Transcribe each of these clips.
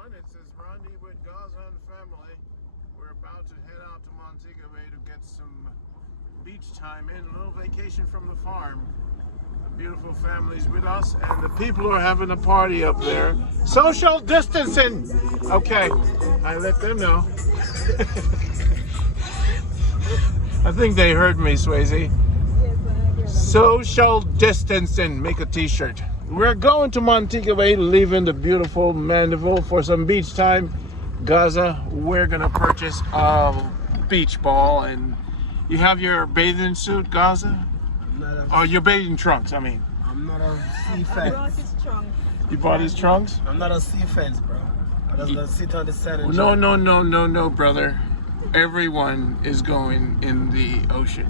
One. It says Randy with Gaza and family. We're about to head out to Montego Bay to get some beach time in, a little vacation from the farm. A beautiful family's with us, and the people are having a party up there. Social distancing! Okay, I let them know. I think they heard me, Swayze. Social distancing, make a t-shirt. We're going to Montego Bay, leaving the beautiful Mandeville for some beach time. Gaza, we're gonna purchase a beach ball, and you have your bathing suit, Gaza? Or your bathing trunks, I mean. I'm not a sea fence. I brought his trunks. You bought his trunks? I'm not a sea fence, bro. I'm just gonna sit on the sand and No, brother. Everyone is going in the ocean.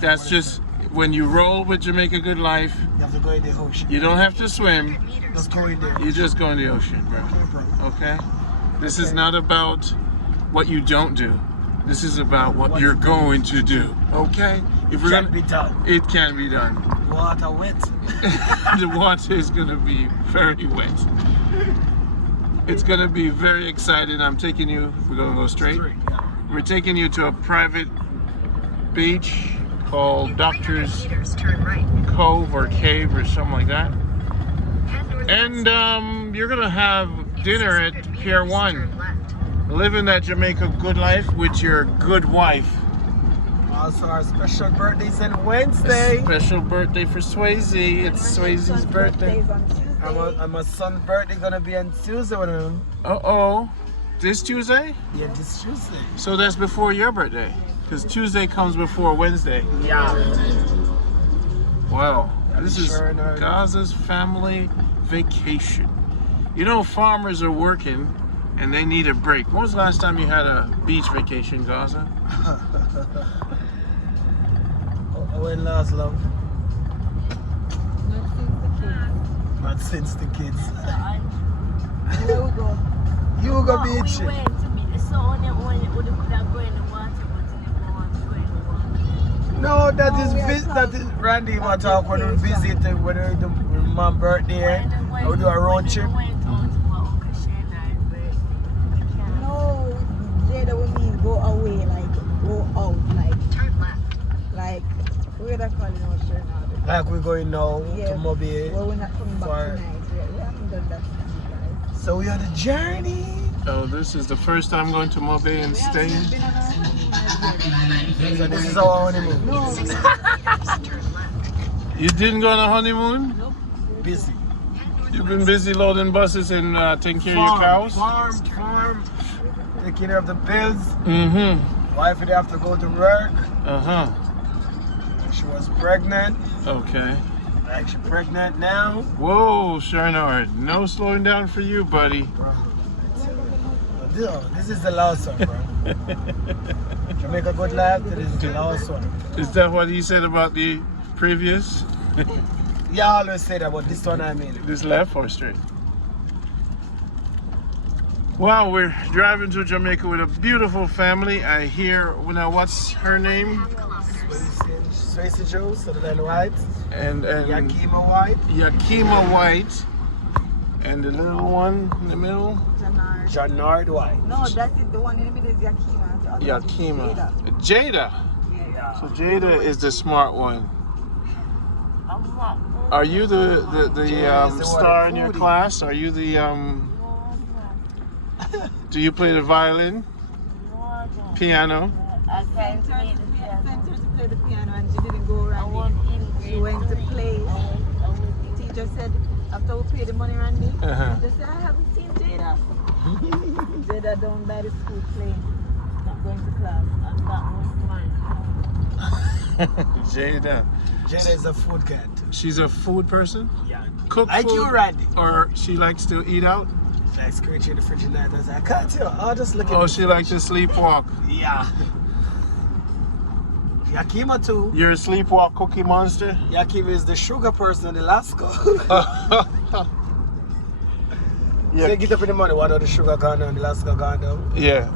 That's just, when you roll with Jamaica Good Life, you have to go in the ocean. You don't have to swim. Just go in there. You just go in the ocean, bro. Okay? This is not about what you don't do. This is about what you're going to do. Okay? If we're gonna be done. It can be done. Water wet. The water is gonna be very wet. It's gonna be very exciting. I'm taking you. We're gonna go straight. We're taking you to a private beach called Doctor's Cove or Cave or something like that. And you're gonna have dinner at Pier One. Living that Jamaica Good Life with your good wife. Also, our special birthday's on Wednesday. A special birthday for Swayze. It's Swayze's birthday. And my son's birthday gonna be on Tuesday with him. Uh-oh. This Tuesday? Yeah, this Tuesday. So that's before your birthday. Because Tuesday comes before Wednesday. Yeah. Wow. This is Gaza's family vacation. You know, farmers are working and they need a break. When was the last time you had a beach vacation, Gaza? When last, love? Not since the kids. Where we go? You go beach. We went to beach. So when they could have go in the water, but they didn't want to go in the water. No, that is Randy want to talk when we visit when we do my birthday. We do a road trip. No, Jada would mean go away, like go out, like turn left. Like we're not calling our shirt now. Like we're going now to MoBay. Well, we're not coming back tonight. We haven't done that tonight, guys. So we're on a journey. Oh, this is the first time going to MoBay and staying. So this is our honeymoon. No. You didn't go on a honeymoon? Nope. Busy. You've been busy loading buses and taking care of your cows? Farm. Taking care of the bills. Mm-hmm. Wife would have to go to work. Uh-huh. She was pregnant. Okay. Like she's pregnant now. Whoa, Sharnard. No slowing down for you, buddy. Bro, this is the last one, bro. Jamaica Good Life, this is the last one. Is that what he said about the previous? Yeah, I always say that, but this one I mean. This left or straight? Wow, we're driving to Jamaica with a beautiful family. I hear, now what's her name? Swayze Joe, Sutherland Whyte. And Yakima Whyte. Yakima Whyte. And the little one in the middle? Janard Whyte. No, that is the one in the middle is Yakima. Yakima. Jada. Yeah. So Jada is the smart one. Are you the star in your class? Are you the do you play the violin? Piano? I sent her to play the piano and she didn't go around. She went to play. Teacher said after we pay the money, Randy, she said I haven't seen Jada. Jada down by the school playing, not going to class. And that was mine. Jada. Jada is a food cat. She's a food person? Yeah. Cook like food? you, Randy. Or she likes to eat out? She likes scratching the fridge night. I was like, I can't tell. I'll just look at Oh, she likes to sleepwalk. Yeah. Yakima too. You're a sleepwalk cookie monster? Yakima is the sugar person in Alaska. Yeah. So you get up in the morning, what are the sugar gone down, the Alaska gone down? Yeah.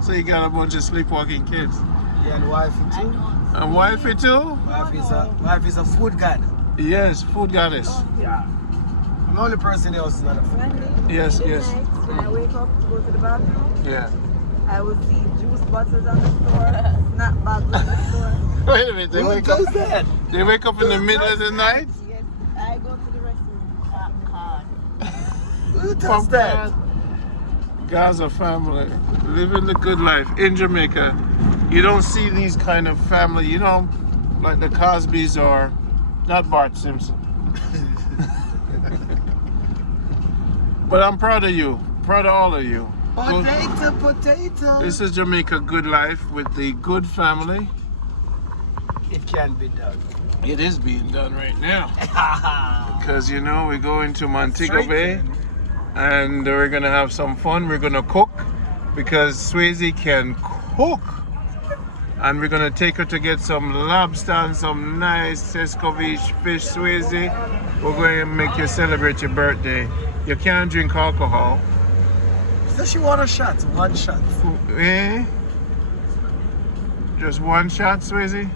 So you got a bunch of sleepwalking kids. Yeah, and wifey too. And wifey too? Wife is a food god. Yes, food goddess. Yeah. The only person else is not a fan. Randy, Yes, this yes. night, when I wake up to go to the bathroom, Yeah. I will see juice bottles on the floor, snack bags on the floor. Wait a minute, they Who wake does up. that? They wake up in the middle of the night. Yes, I go to the restroom. Who does that? Gaza family, living the good life in Jamaica. You don't see these kind of family, you know, like the Cosbys or not Bart Simpson. But I'm proud of you, proud of all of you. Potato. This is Jamaica Good Life with the Good family. It can be done. It is being done right now. Because you know, we're going to Montego Bay and we're gonna have some fun. We're gonna cook because Swayze can cook. And we're gonna take her to get some lobster and some nice escovitch fish, Swayze. We're going to make you celebrate your birthday. You can't drink alcohol. Does she want a shot? One shot. Eh? Just one shot, Swayze?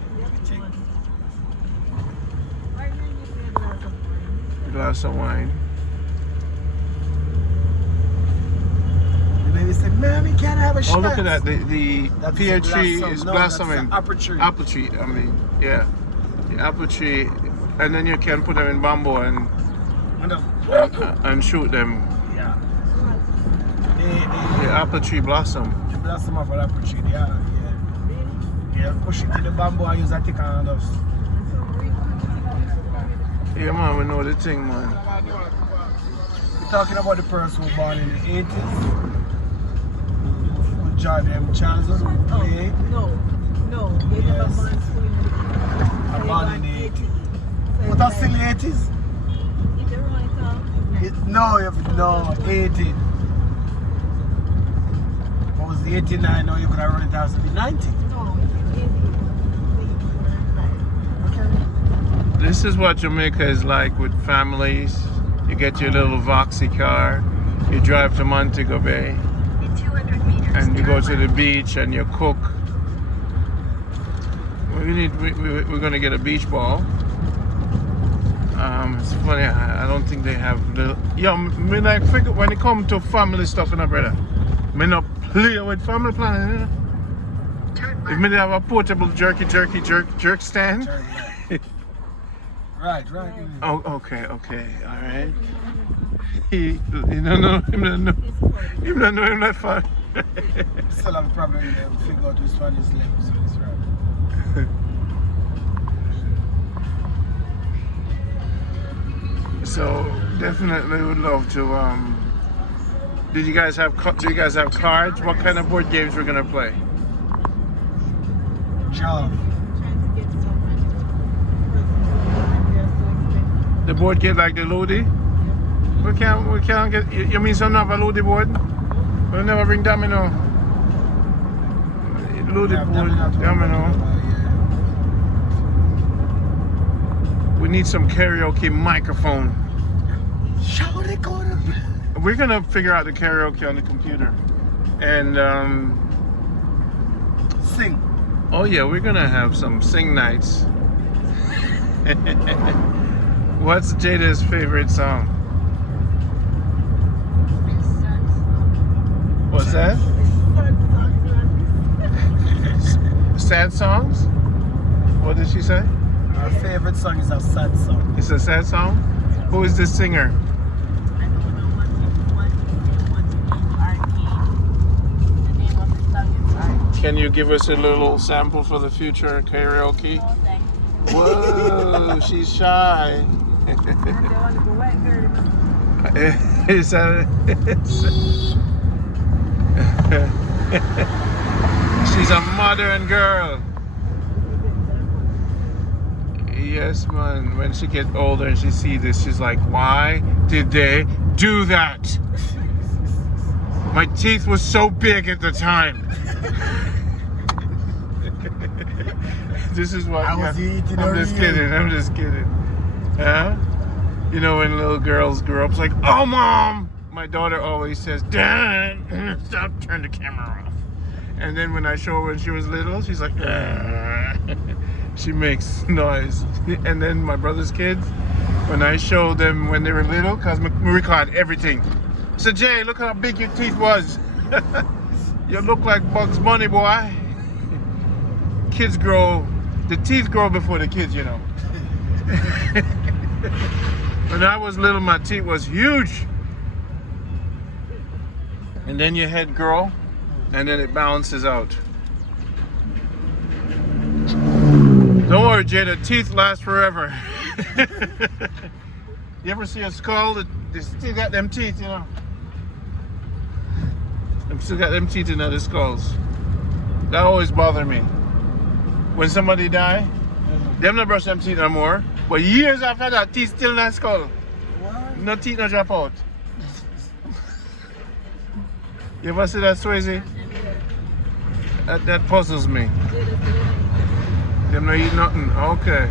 A glass of wine. The baby said, "Mommy, can I have a shot?" Oh, look at that. The That's pear the tree blossom. is No, blossoming. that's the apple tree. Apple tree, I mean, yeah. The apple tree. And then you can put them in bamboo and shoot them. Yeah. The apple tree blossom. The blossom of an apple tree, yeah. Yeah, push it to the bamboo and use that thick and dust. Yeah, man, we know the thing, man. We're talking about the person who was born in the 80s. With Jordan Charles. No, they Yes. never born swim. Born in the 80s. But that's still the 80s? If you run it out, No, 80. What was the 89? No, you could have run it out to the 90. no, it's This is what Jamaica is like with families. You get your little Voxy car, you drive to Montego Bay, and you go to the beach and you cook. We're gonna get a beach ball. It's funny, I don't think they have the. Yeah, me like figure when it comes to family stuff, brother. Me not play with family planning, you know? If me have a portable jerk stand. Right. Oh, okay, all right. He don't know him not fun. Still have a problem with them. Figure out which one is left, so it's right. So definitely would love to. Do you guys have cards? What kind of board games we're gonna play? Job. trying to get some. The board game like the Lodi? We can't get. You mean some have a Lodi board? We'll never bring domino. Lodi board, domino. We need some karaoke microphone. We're gonna figure out the karaoke on the computer, and Sing. oh yeah, we're gonna have some sing nights. What's Jada's favorite song? What's that? Sad songs? What did she say? Our favorite song is a sad song. It's a sad song? Who is the singer? Can you give us a little sample for the future karaoke? Whoa, she's shy. Is that she's a modern girl. Yes, man. When she gets older and she sees this, she's like, why did they do that? My teeth were so big at the time. This is what I was eating I'm just kidding. Huh? You know when little girls grow up, it's like, oh mom! My daughter always says, Dad, stop, turn the camera off. And then when I show her when she was little, she's like, she makes noise. And then my brother's kids, when I showed them when they were little, because we record everything. So Jay, look how big your teeth was. You look like Bugs Bunny, boy. Kids grow, the teeth grow before the kids, you know. When I was little, my teeth was huge. And then your head grow, and then it balances out. Don't worry, Jada, teeth last forever. You ever see a skull that they still got them teeth, you know? They still got them teeth in their skulls. That always bothered me. When somebody die, them not brush them teeth no more. But years after that, teeth still in that skull. What? No teeth no drop out. You ever see that, Swayze? That puzzles me. Them no eat nothing. Okay.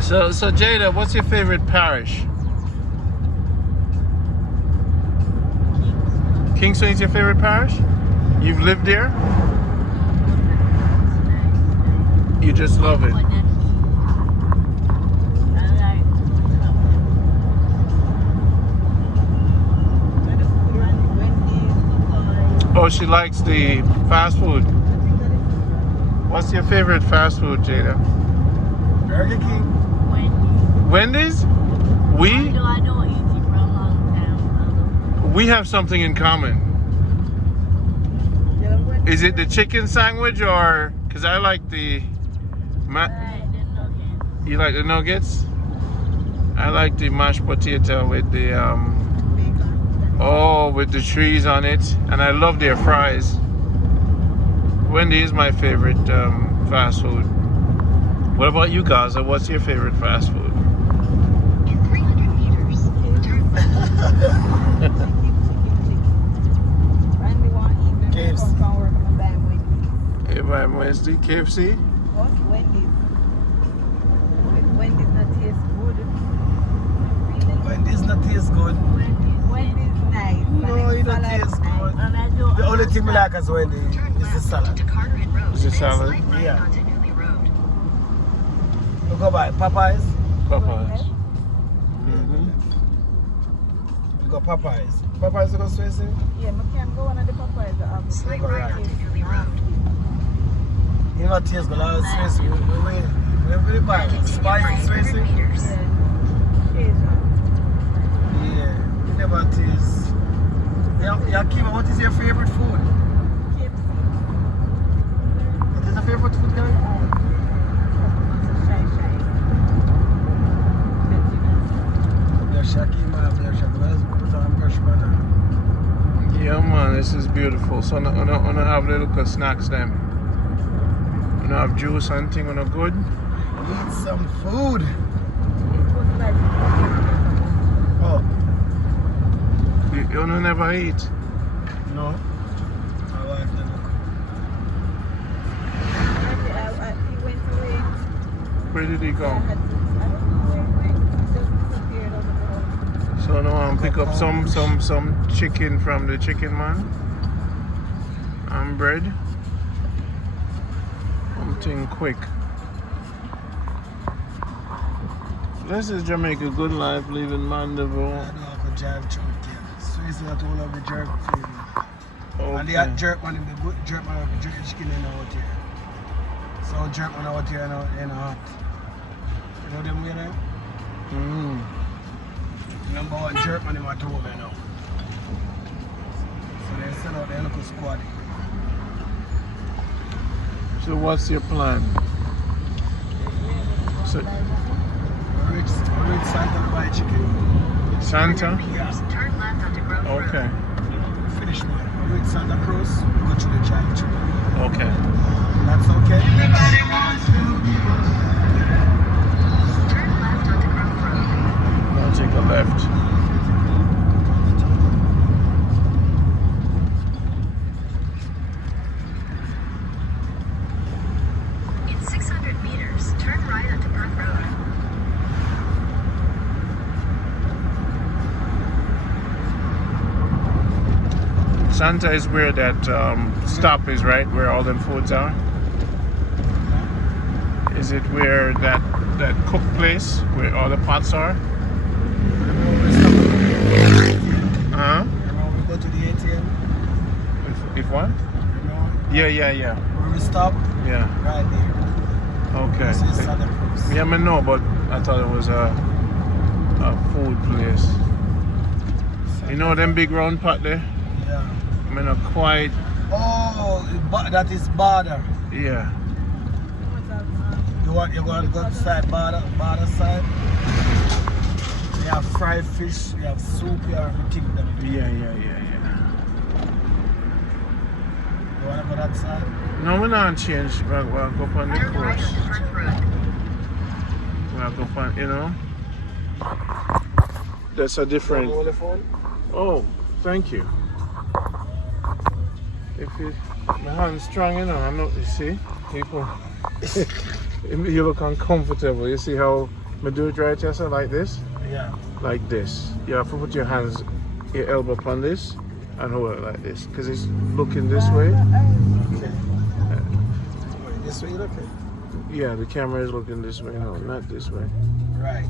So Jada, what's your favorite parish? Kingston is your favorite parish? You've lived there? You just love it. Oh, she likes the fast food. What's your favorite fast food, Jada? Burger King. Wendy's? We have something in common. Is it the chicken sandwich or? Because I like the. You like the nuggets? I like the mashed potato with the with the trees on it, and I love their fries. Wendy is my favorite fast food. What about you, Gaza? What's your favorite fast food? In 300 meters, turn KFC. If I'm Wednesday, KFC? What? Wendy's. Wendy's not taste good. Wendy's not taste good. Wendy's nice. No, it don't taste good. The only thing we like as Wendy is the salad. Is it salad? Yeah. We go by Popeyes. Popeyes. We got Popeyes. Popeyes you go Swayze? Yeah, I can go one of the Popeyes that have Slight right onto Newley Road. You know what taste good? Swayze. We buy spicy Swayze. Meters. Yeah. You never taste. Yakima, what is your favorite food? What is your favorite food, guy? Yeah, man, this is beautiful. So, I have little snacks them. You know, have juice and thing when I'm good. Eat some food. Oh. You don't never eat. No. My wife never. He went away. Where did he go? I don't know where he went. He just disappeared over the road. So now I'm pick up some chicken from the chicken man. And bread. Something quick. This is Jamaica Good Life, leaving Mandeville. I know I could drive through here. Swayze that all of the jerk food. And they Okay. had jerk man in the good jerk man with the jerk chicken in out here. So jerk man out here in hot. You know them way there? Number one jerk man in my toe over now. So they send out their little squad. So what's your plan? So Rich Santa to buy chicken. Santa? Yeah. Turn left onto Grove Road. Okay. Finish man. Rich Santa Cruz, go to the child tree. Okay. That's okay. Turn left onto Grove Road. I'll take a left. In 600 meters, turn right onto Perth Road. Santa is where that stop is, right? Where all them foods are? Is it where that that cook place where all the pots are. Huh? We go to the ATM. If what? Yeah. Where we stop? Yeah. Right there. Okay. This is Southern Post. Yeah, I know, but I thought it was a food place. You know them big round pot there? Yeah. I mean, not quite. Oh, that is Border. Yeah. What's up, You want to go to side Border side? You have fried fish, you have soup, you have everything there. Yeah. You want to go that side? No, we're not change. We'll go up on the Turn right coast. onto Front Road. We'll go up on, you know. That's a different. Hold the phone? Oh, thank you. If you, my hand's strong, you know. I'm not. You see, people. You look uncomfortable. You see how I do it right, Chester, like this, Yeah. like this. You have to put your hands, your elbow upon this, and hold it like this, because it's looking this way. Okay. This way you look at? Yeah, the camera is looking this way. No, not this way. Right.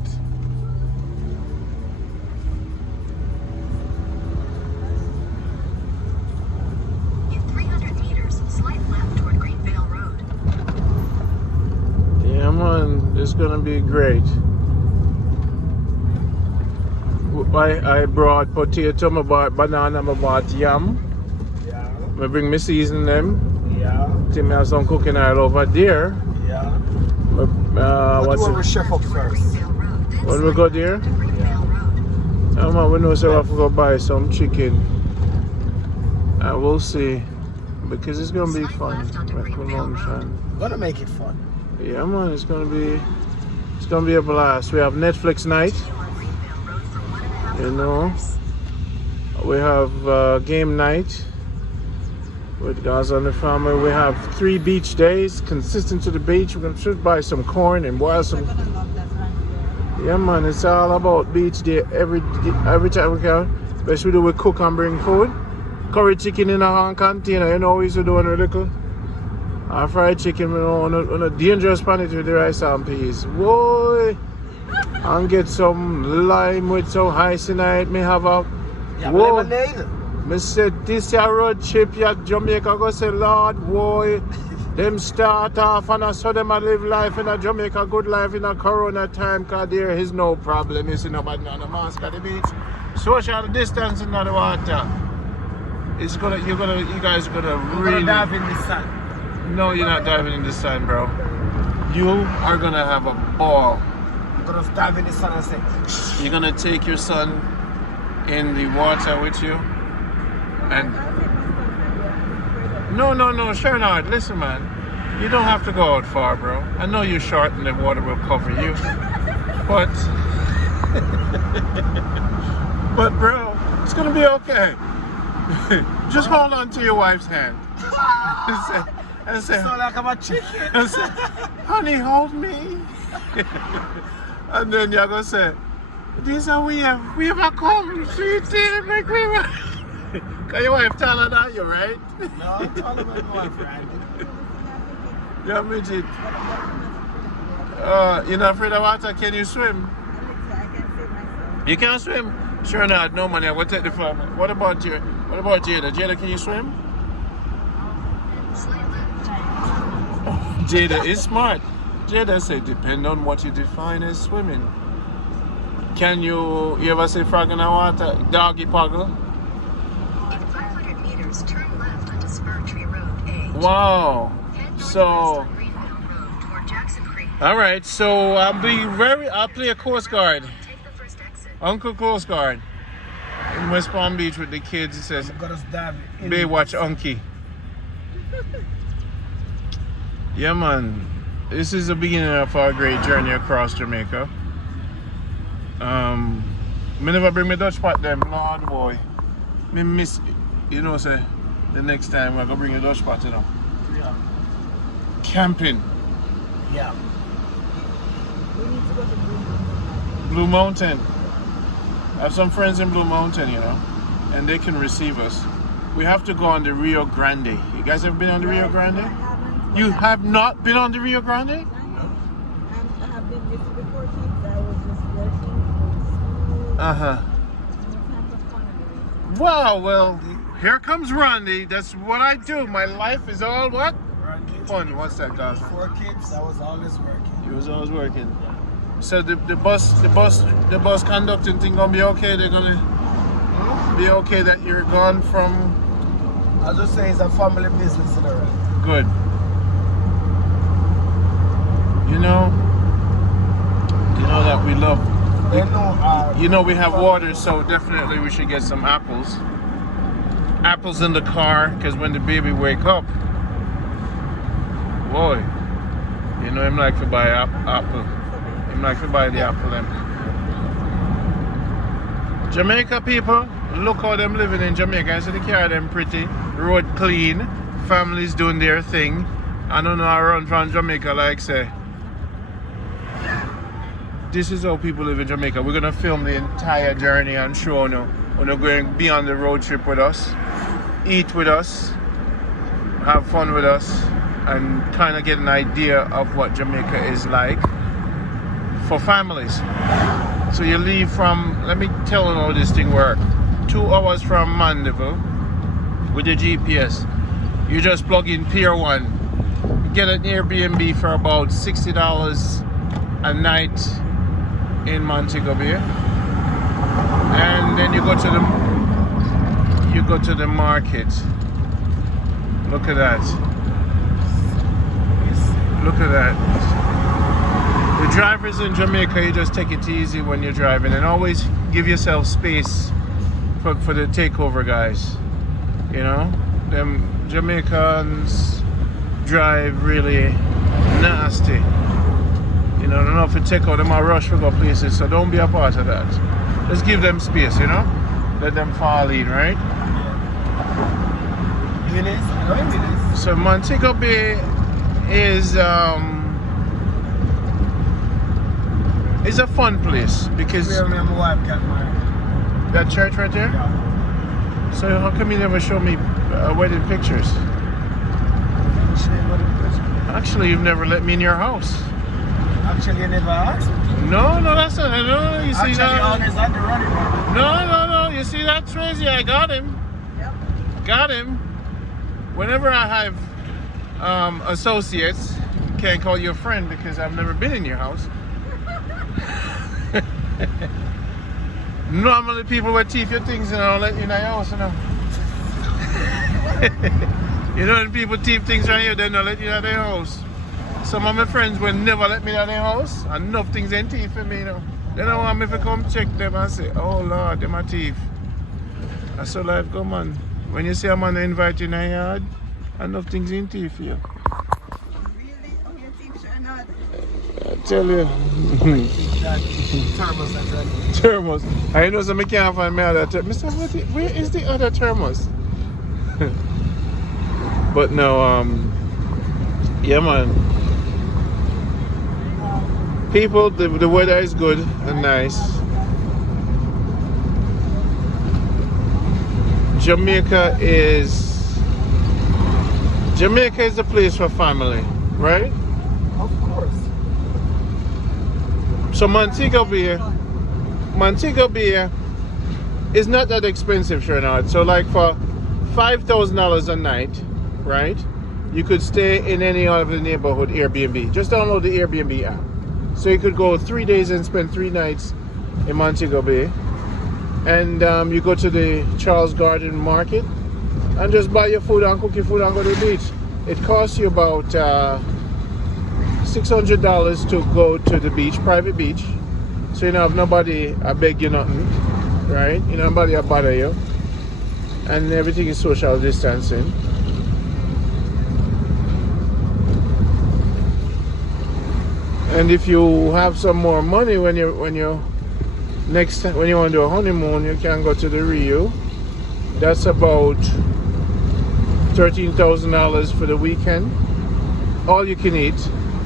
In 300 meters, slight left toward Greenvale Road. Yeah, man, it's gonna be great. I brought potato, I bought banana, I bought yam. Yeah. I bring me season them. Yeah. Tim has some cooking oil over there. Yeah. What's What do we it? chef up first? Greenvale Road. Then When we go there? to Greenvale Road. Man, we know so we have to go buy some chicken. We'll see. Because it's gonna be fun. Like lunch and Gonna make it fun. yeah, man, it's gonna be a blast. We have Netflix night. Continue on Greenvale Road for 1.5 You know. kilometers. We have game night with Gaza and the family. We have 3 beach days, consistent to the beach. We're gonna should buy some corn and boil some. I'm gonna love that right there. Yeah, man, it's all about beach day every time we can. Best we do, we cook and bring food. Curry chicken in a hand container, you know we used to do when we were little. And fried chicken, you know, on a dangerous pan with the rice and peas. Whoa! And get some lime with some ice in it. Me have a Yeah, whoa. lemonade. Me said this your road trip ya Jamaica go say Lord boy. Them start off and I saw them a live life in a Jamaica good life in a corona time, cause there is no problem. You see nobody on the mask at the beach. Social distancing on the water. It's gonna you guys are gonna We're really gonna dive in the sun. No, you're not diving in the sun, bro. You are gonna have a ball. We're gonna dive in the sun and say, You're gonna take your son in the water with you. And no, sure not. Listen, man, you don't have to go out far, bro. I know you're short and the water will cover you, but bro, it's gonna be okay. Just hold on to your wife's hand and say, so like I'm a chicken. and say, honey, hold me. And then you're gonna say, this is we have come, sweetie, make me. Cause your wife taller than you, right? No, I'm talking about my wife, Randy. Yeah, midget. You're not afraid of water? Can you swim? I can save myself. You can't swim? Sure not. No money. I will take the farm. What about Jada? Jada, can you swim? Slight left. Jada is smart. Jada said, depend on what you define as swimming. Can you ever say frog in the water? Doggy poggle? In 500 meters, turn left onto Spur Tree Road A. Wow. Head northwest So, on Greenvale Road toward Jackson Creek. all right. So I'll play a Coast Guard. Take the first exit. Uncle Coast Guard in West Palm Beach with the kids. He says, We're gonna dive in. Baywatch Unky. Yeah, man. This is the beginning of our great journey across Jamaica. Me never bring me Dutch pot them, Lord boy. Me miss, you know, say the next time I'm gonna bring a Dutch pot, you know. Yeah. Camping, Yeah. We need to go to Blue Mountain. I have some friends in Blue Mountain, you know, and they can receive us. We have to go on the Rio Grande. You guys ever been on the Rio Grande? I haven't. You have not been on the Rio Grande? I have been before. Uh-huh. Wow, well, here comes Randy. That's what I do. My life is all what? Fun. What's that, guys? 4 kids, I was always working. He was always working. So the bus conducting thing gonna be okay? They're gonna be okay that you're gone from? I'll just say it's a family business in the right. Good. You know that we love. They know. You know we have water, so definitely we should get some apples. Apples in the car, because when the baby wake up, boy, you know him like to buy apple. Him like to buy the apple them. Jamaica people, look how them living in Jamaica. I see the car them pretty, road clean, families doing their thing. I don't know how I run from Jamaica like say. This is how people live in Jamaica. We're gonna film the entire journey and show you. We're going to be on the road trip with us, eat with us, have fun with us, and kind of get an idea of what Jamaica is like for families. So you leave from, let me tell you how this thing works. 2 hours from Mandeville with your GPS. You just plug in Pier One, get an Airbnb for about $60 a night in Montego Bay, and then you go to the market. Look at that. Look at that. The drivers in Jamaica, you just take it easy when you're driving, and always give yourself space for the takeover guys. You know, them Jamaicans drive really nasty. You know, I don't know if you take out them a rush for go places, so don't be a part of that. Just give them space, you know? Let them fall in, right? So Montego Bay is a fun place because my wife got married. That church right there? Yeah. So how come you never show me wedding pictures? Actually, you've never let me in your house. Actually, you never asked me. No, that's not. No, you see that? Actually, at the running man. No. You see that, Swayze? I got him. Yep. Got him. Whenever I have associates, can't call you a friend because I've never been in your house. Normally, people would teeth your things and I'll let you in your house, you know. You know, when people teeth things around here, then they'll let you in their house. Some of my friends will never let me in their house. Enough things ain't teeth for me, you know. They don't want me to come check them and say, oh Lord, they're my teeth. That's how life go, man. When you see a man invite you in a yard, enough things ain't teeth for you. Really? Oh, your teeth sure not. I tell you. Thermos, that's right. Thermos. I know some can't find my other thermos. Mr. Where is the other thermos? But no, yeah, man. People, the weather is good and nice. Jamaica is a place for family, right? Of course. So Montego Bay is not that expensive, sure not. So like for $5,000 a night, right? You could stay in any of the neighborhood Airbnb. Just download the Airbnb app. So you could go 3 days and spend 3 nights in Montego Bay. And you go to the Charles Garden Market and just buy your food and cook your food and go to the beach. It costs you about $600 to go to the beach, private beach. So you don't have nobody I beg you nothing, right? You know, nobody I bother you. And everything is social distancing. And if you have some more money when you want to do a honeymoon, you can go to the Rio. That's about $13,000 for the weekend. All you can eat.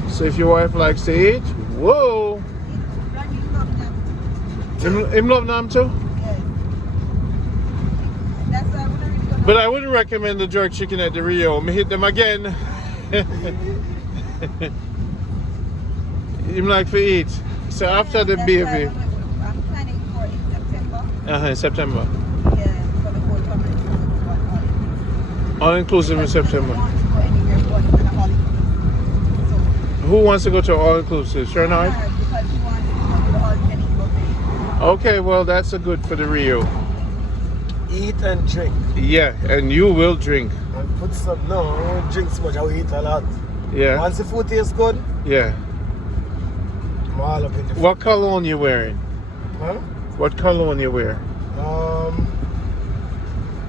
So if your wife likes to eat, whoa! Him love them too? That's why I wouldn't really go. But I wouldn't recommend the jerk chicken at the Rio. Me hit them again. Him like to eat. So after the baby. I'm planning for it. In September. Yeah, for the whole family. All inclusive in September. Want to go anywhere but on a holiday. Who wants to go to all inclusive? Sure not? Because he wants to go to the holiday and buffet. Okay, well that's a good for the Rio. Eat and drink. Yeah, and you will drink. And put some, no, I won't drink so much, I will eat a lot. Yeah. Once the food tastes good, Yeah. I'm all up in the food. What cologne you wearing? Huh? What cologne you wear?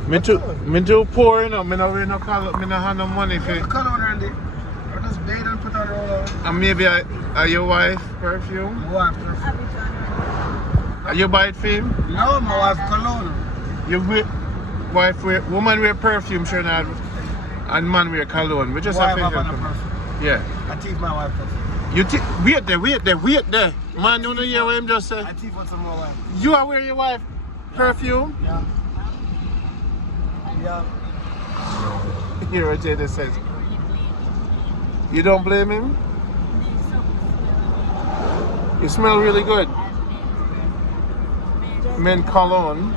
Me What too cologne? me too poor, you know, me no wear no color, me no have no money for What color, Randy? I just bathe and put on roll on. and maybe are your wife perfume? My wife perfume. Are you buy it for him? No, my wife cologne. You wear, woman wear perfume, sure not, and man wear cologne. We just Wife have have to on a perfume. Yeah. I teach my wife perfume. You wait there. Man, you know hear what him just say? I teach what's on my wife. You are wear your wife perfume? Yeah. Yeah. Hear what Jada says. You don't blame him? You smell really good. Men cologne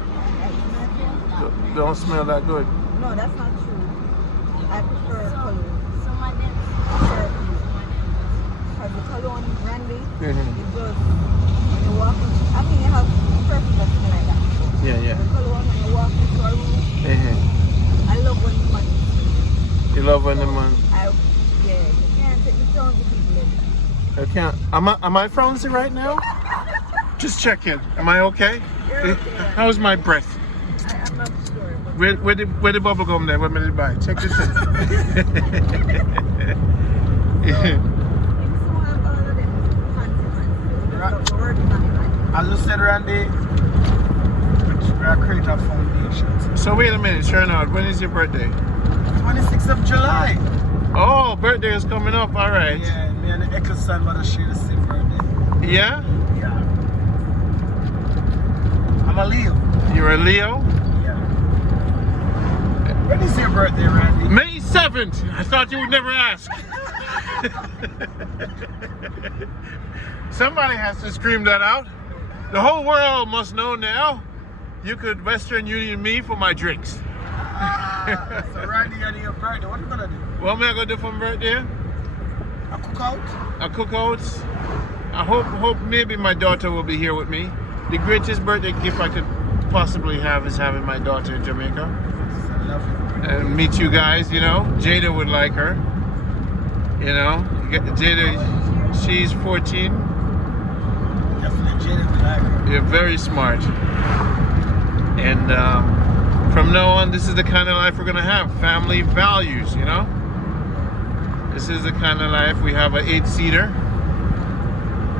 don't smell that good. No, that's not true. I prefer cologne. Because the cologne brandy, it goes when you walk in. I mean, you have perfume that smell like that. Yeah. The cologne when you walk into a room, I love when the man. You love when the man. Yeah, you can't take the sound to people in. I can't. Am I frowsy right now? Just checking. Am I okay? You're okay. How's my breath? I'm not sure. But Where the bubble gum there? Where did it buy? Check this out. I just said, Randy, we are creating a foundation. So wait a minute, sure not. When is your birthday? 26th of July. Oh, birthday is coming up. All right. Yeah, me and the Eccleston want to share the same birthday. Yeah? Yeah. I'm a Leo. You're a Leo? Yeah. When is your birthday, Randy? May 7th. I thought you would never ask. Somebody has to scream that out. The whole world must know now. You could Western Union me for my drinks. So Randy, on your birthday, what are you gonna do? What am I gonna do for my birthday? A cookout? A cookout. I hope maybe my daughter will be here with me. The greatest birthday gift I could possibly have is having my daughter in Jamaica. And meet you guys, you know. Jada would like her. You know, Jada, she's 14. Definitely Jada would like her. You're very smart. And from now on, this is the kind of life we're gonna have. Family values, you know. This is the kind of life we have, an 8-seater.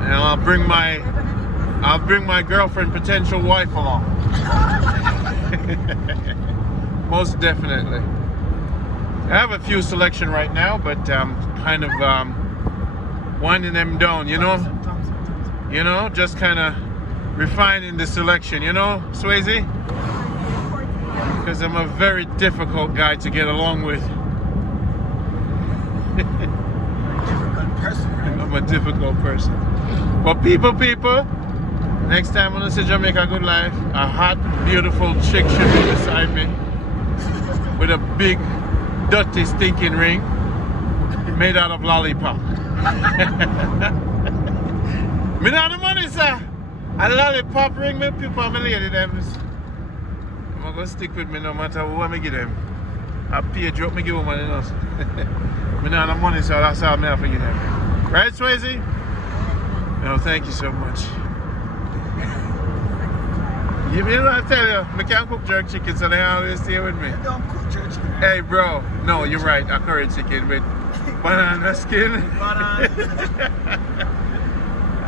And I'll bring my girlfriend, potential wife along. Most definitely. I have a few selection right now, but kind of winding them down, you know. You know, just kind of refining the selection, you know, Swayze? Because I'm a very difficult guy to get along with. I'm a difficult person. But people, next time when I say Jamaica Good Life, a hot, beautiful chick should be beside me with a big, dirty, stinking ring made out of lollipop. Me not the money, sir. A lollipop ring, me people, I'm a lady, them. I'm gonna stick with me no matter what I give them. I pay a drop, me give woman else. Me not the money, so that's how I have to give them. Right, Swayze? No, thank you so much. You know what I tell you, I can't cook jerk chicken, so they always stay with me. You don't cook jerk chicken. Hey, bro. No, you're right. A curry chicken with banana skin.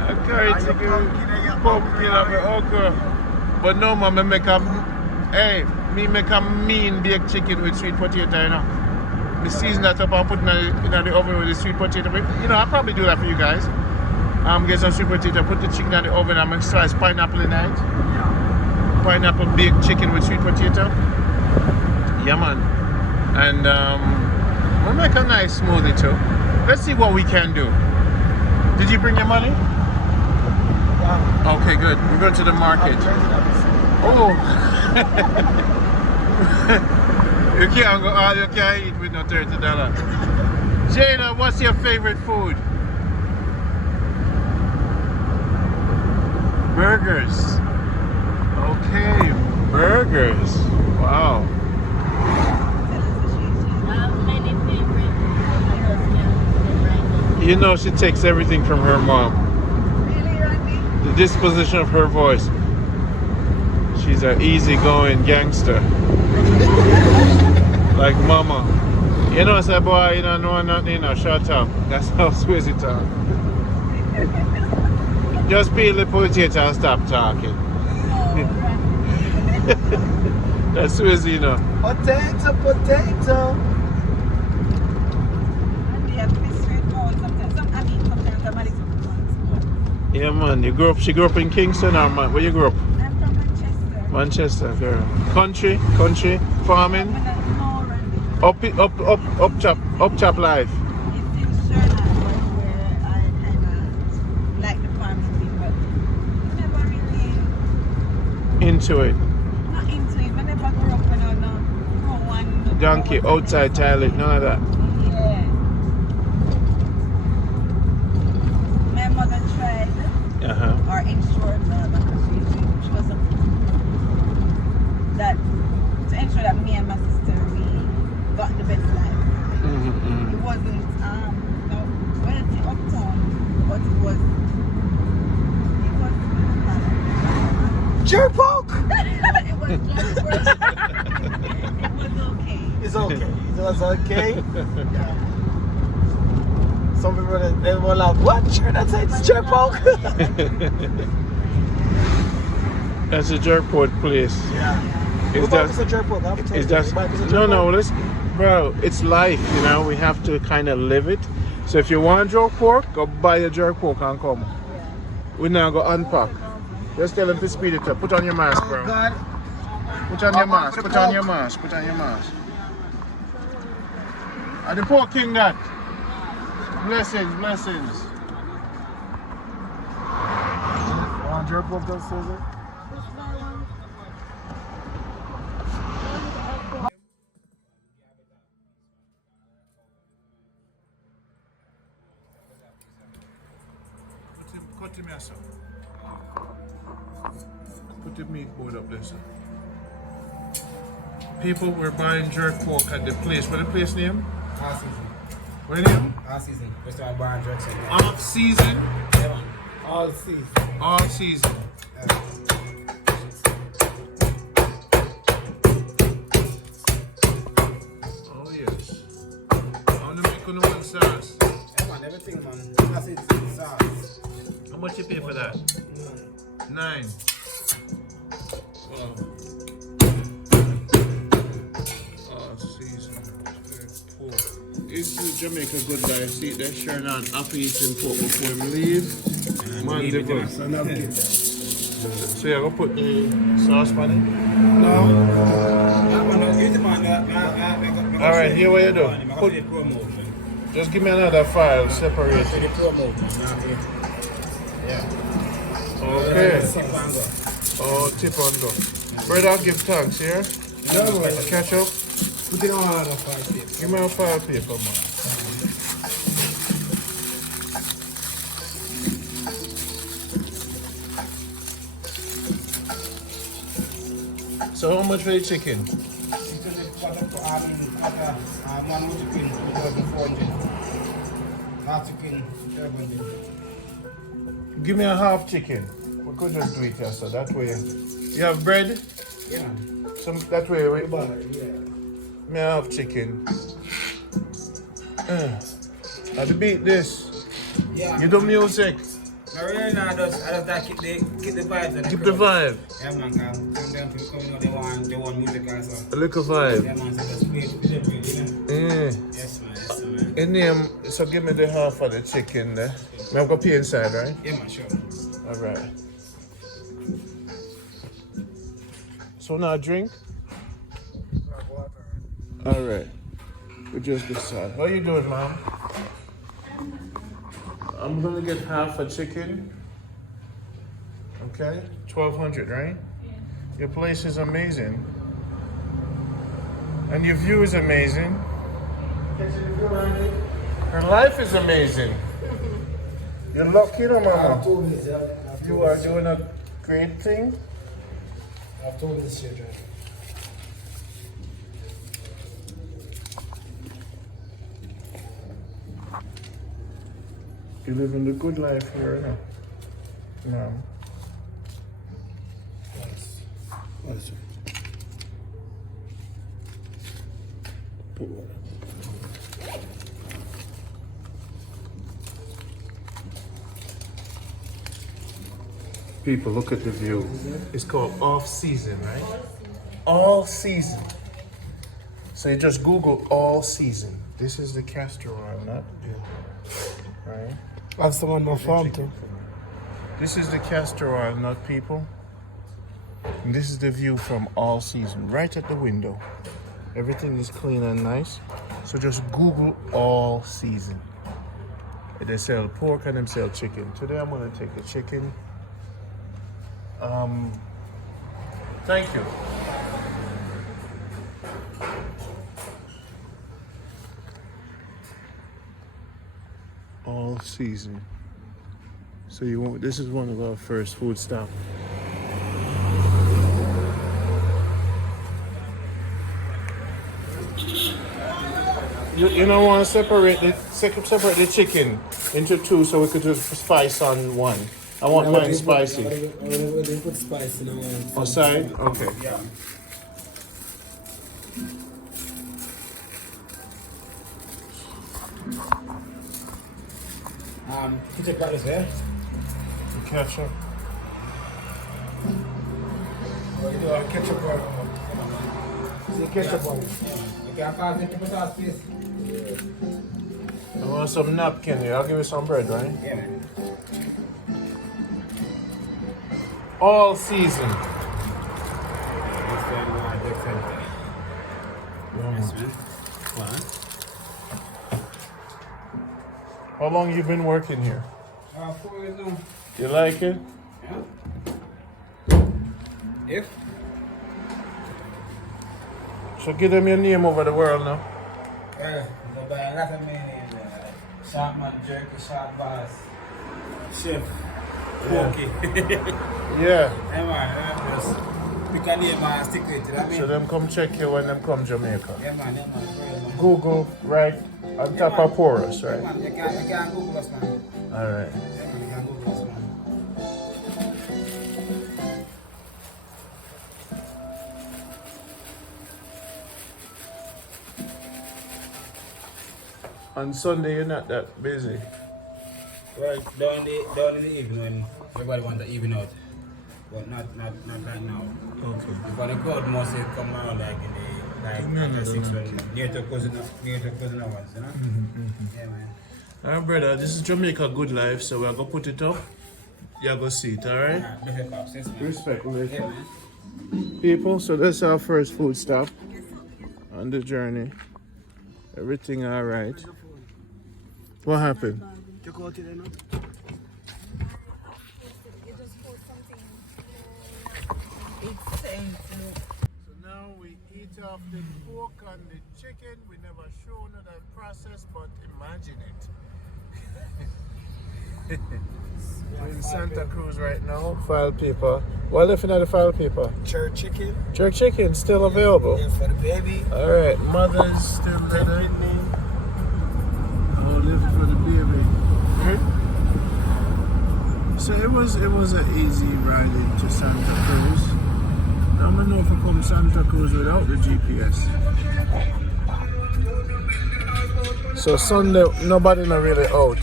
A curry chicken with pumpkin and okra. But no, man, me make a mean baked chicken with sweet potato, you know. Me season that up and put it in the oven with the sweet potato. You know, I'll probably do that for you guys. Get some sweet potato, put the chicken in the oven, and make slice pineapple in it. Pineapple baked chicken with sweet potato. Yeah, man. And we'll make a nice smoothie too. Let's see what we can do. Did you bring your money? Okay, good. We're going to the market. Oh. You can't go all you can eat with no $30. Jada, what's your favorite food? Burgers. Okay, burgers. Wow. You know she takes everything from her mom. Really, Randy? The disposition of her voice. She's an easygoing gangster. Like mama. You know, say boy, you don't know nothing, you know, shut up. That's how Swayze talk. Just peel the potato and stop talking. That's Swayze, you know. Potato, potato. And they have to be straightforward sometimes. Sometimes somebody Yeah, man. She grew up in Kingston or man? Where you grew up? I'm from Manchester. Manchester, girl. Country, farming. No, Randy. Up chop life. It's in Sherlock, where I kind of like the farming thing, but never really Into it. not into it. I never grew up when I grow one. Donkey, outside toilet, none of that. Yeah. My mother tried, Uh-huh. or ensured, she was that to ensure that me and my sister we got the best life. Mm-hmm. It wasn't relative uptown, but it was Jerk poke. it was it was okay. It's okay. It's okay. Yeah. Some people they were like, what? That's it. It's jerk poke. That's a jerk pot place. Yeah. Is What that is a jerk poke? is that no, listen, bro, it's life, you know, we have to kind of live it. So if you want jerk pork, go buy a jerk pork and come. We now go unpack. Just tell them to speed it up. Put on your mask, bro. Oh God. Put on your mask. Put on your mask. Put on your mask. And the poor king that. Blessings, blessings. Want jerk poke, those scissors? Cut him here, sir. Put the meat board up there, sir. People were buying jerk pork at the place. What the place name? All season. What name? All season. We start buying jerk season. Off season. Yeah, man. All season. All season. Oh yes. I want to make you one sauce. Yeah, man. Everything, man. That's it. Sauce. How much you pay for that? 9. Wow. Oh, season. Pork. This is Jamaica Good Life. See, they're sharing on after eating pork before we leave. Mandeville. So you're going to put the sauce on it? No. Yeah, man. Use the man. Alright, here what you do. Put, just give me another file, separate it. The promotion. Yeah. Okay. Tip and go. Oh, tip on go. Brother, give thanks, yeah? No, man. Catch up. Put it on another 5 tips. Give me a file paper, man. So how much for the chicken? One with chicken, 2,400. Half chicken, 1,200. Give me a half chicken. We could just do it here, so that way. You have bread? Yeah. Some that way, wait. Yeah. Me a half chicken. How to beat this? Yeah. You do music. No, really, no, I just like keep the vibes. And Keep the vibe. Yeah, man, because some them people coming out, they want music also. A little vibe. Yeah, man, so just play, you know? Yeah. Yes, man. In name, so give me the half of the chicken there. I've got pay inside, right? Yeah, man, sure. Alright. So now drink? Alright. We just decide. How you doing, mom? I'm gonna get half a chicken. Okay? 1,200, right? Yeah. Your place is amazing. And your view is amazing. Her life is amazing. You're lucky, no, Mama. You are doing a great thing. I've told this children. You living the good life here, no? Mom. Yes. What is it? Put water. People, look at the view. It's called off season, right? All season. So you just Google all season. This is the castor oil nut. Right? That's the one my farm too. This is the castor oil nut, people. And this is the view from all season, right at the window. Everything is clean and nice. So just Google all season. They sell pork and they sell chicken. Today I'm gonna take the chicken. Thank you. All season. So you want, this is one of our first food stops. You don't want to separate the chicken into two so we could just spice on one. I want mine spicy. They put spice in one. Oh, side? Okay. Yeah. Ketchup got this there. The ketchup. Oh, you know, ketchup one. See, ketchup one. You can't pass it to put sauce, please. I want some napkin here. I'll give you some bread, right? Yeah, man. All season. How long you been working here? 4 years now. You like it? Yeah. If? So give them your name over the world now. Yeah, but I got a man Sharpman, Jerky, Sharp Bass, Chef, Porky. Yeah. Hey man, just pick a name and stick with it. I mean, So them come check you when them come Jamaica. yeah man. Google, right? On top of Porous, right? Yeah, man, you can Google us, man. All right. Yeah, man, you can Google us, man. On Sunday you're not that busy. Right, down in the evening when everybody wants to even out. But not right now. Okay. Because the crowd mostly come around like in the after 6 when near to cousin hours, you know? Yeah, man. All right, brother, this is Jamaica Good Life, so we're going to put it up. You're going to see it, all right? Respect, pops, yes, man. Respect, Yeah, man. people. So that's our first food stop on the journey. Everything all right. What happened? So now we eat off the pork and the chicken. We never shown that process, but imagine it. We're in Santa Cruz right now. File paper. What left in the file paper? Jerk chicken. Jerk chicken still available. Yeah, for the baby. All right, mother's still better. Oh, live for the baby. So it was an easy ride into Santa Cruz. I'm gonna know if I come Santa Cruz without the GPS. So Sunday, nobody not really out.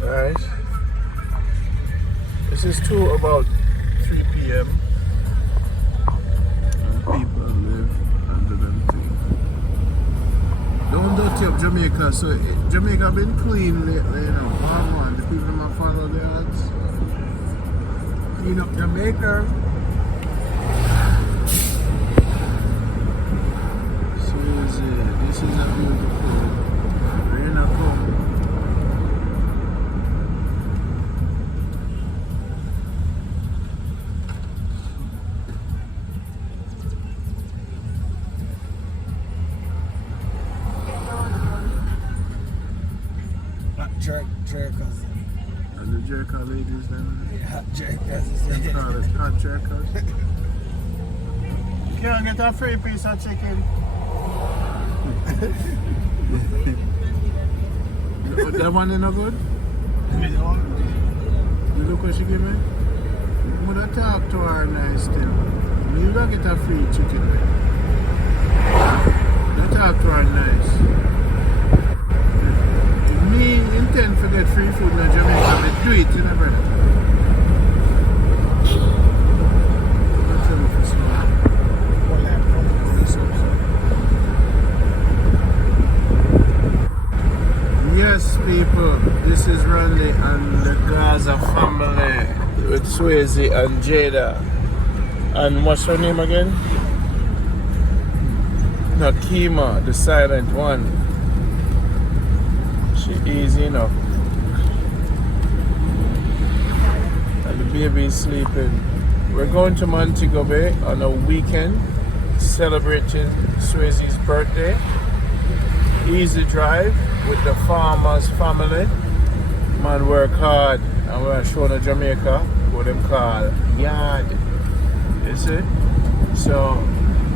Right? This is about 3 p.m. People live under them things. Don't dirty up Jamaica. So Jamaica been clean lately, you know. One, the people might follow the odds. Clean up Jamaica. So this is a beautiful rain come. jerkers. And the jerker ladies then? Yeah, hot jerkers. Hot jerkers. You can't get a free piece of chicken. That one is not good? You look what she give me? I'm gonna talk to her nice still. You don't get a free chicken. You talk to her nice. If me intend to get free food in Jamaica, I do it, you know, brother. Yes, people, this is Randy and the Gaza family with Swayze and Jada. And what's her name again? Nakima, the silent one. She easy enough. And the baby is sleeping. We're going to Montego Bay on a weekend, celebrating Swayze's birthday. Easy drive with the farmer's family. Man work hard and we're showing a Jamaica what them call yard. You see? So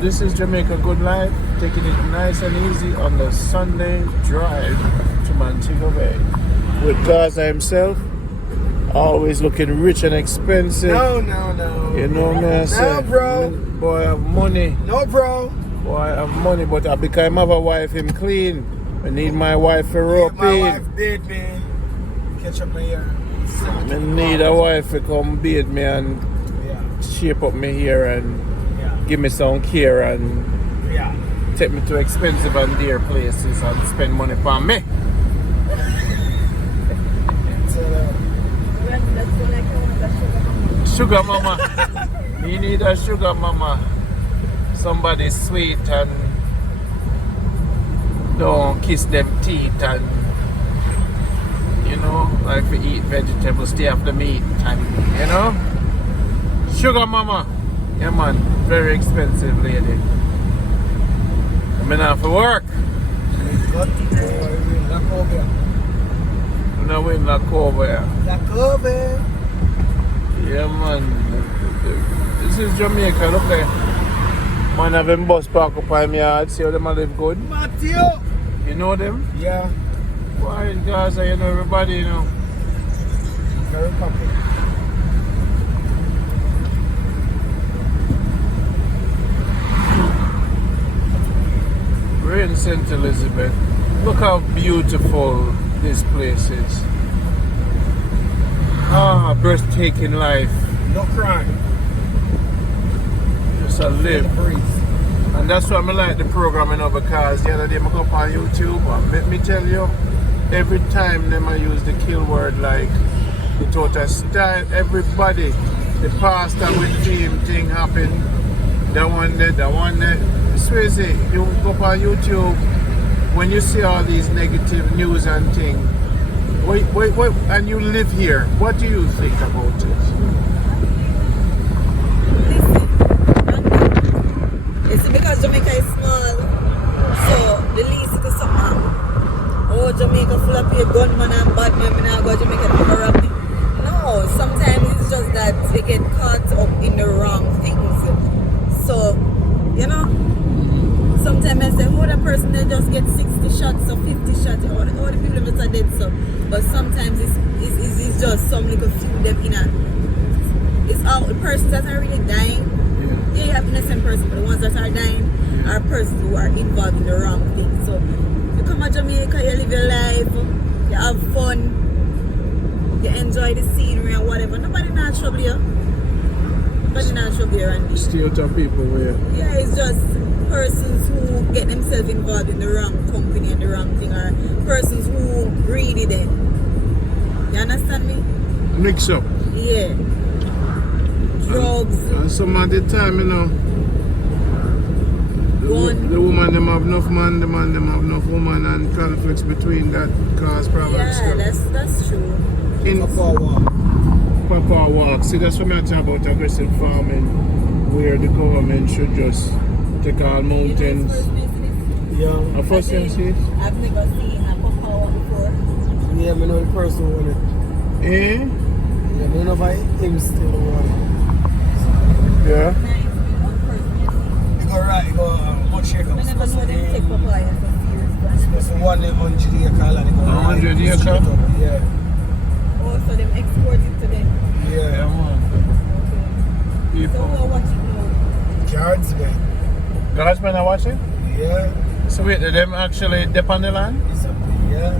this is Jamaica Good Life, taking it nice and easy on the Sunday drive to Montego Bay. With Gaza himself, always looking rich and expensive. No. You know me, I say, no, bro. Boy, I have money. No, bro. Boy, I have money, but because I have a wife, him clean. I need my wife for rope My in. wife did, man. Catch up my hair. I need a wife to come bathe me and shape up my hair and give me some care and take me to expensive and dear places and spend money for me. Sugar mama. Me need a sugar mama. Somebody sweet and don't kiss them teeth and like we eat vegetables, stay off the meat and sugar mama. Yeah man, very expensive lady. I'm in for work. I'm not in Lacover. Yeah man. This is Jamaica, look there. Man have them bus park up on my yard, see how them live good. Matthew! You know them? Yeah. Why in Gaza, you know everybody, you know. Very popular. We're in St. Elizabeth. Look how beautiful this place is. Ah, breathtaking life. No crime. Just a live. Breeze. And that's why I like the program, because the other day I go up on YouTube and let me tell you, every time them I use the kill word like the total style, everybody, the pastor with team thing happen, that one there. Swayze, you go up on YouTube, when you see all these negative news and thing, wait, and you live here, what do you think about it? It's because Jamaica is small, so the least is something. Oh, Jamaica full of gunmen and bad men, I go to Jamaica to corrupt it. No, sometimes it's just that they get caught up in the wrong things. So, sometimes I say, oh, the person they just get 60 shots or 50 shots, or the people that are dead, so. But sometimes it's just some little few them in a. It's all the persons that are really dying. Yeah, you have innocent person, but the ones that are dying are persons who are involved in the wrong thing. So you come to Jamaica, you live your life, you have fun, you enjoy the scenery and whatever. Nobody not trouble you. Nobody not trouble you, Randy. Stay out of people where? Yeah, it's just persons who get themselves involved in the wrong company and the wrong thing, or persons who greedy then. You understand me? Mix up. Yeah. Drugs. And some of the time, the woman them have enough man, the man them have enough woman, and conflicts between that cause problems. Yeah, that's true. In Papa walk. See, that's what I'm talking about, aggressive farming, where the government should just take all mountains. Yeah. First time see it? I've never seen a Papa walk before. Yeah, I know the person who won it. Eh? Yeah, I don't know if him still won it. Yeah. You go right, you go much shake up. I never know them take papaya for serious. Supposed to won them 100 acre land. 100 acre? Yeah. Oh, so them export it to them. Yeah, Yeah. man. So People. who are watching now? Guardsmen. Guardsmen are watching? Yeah. So wait, did them actually dip on the land? Yeah.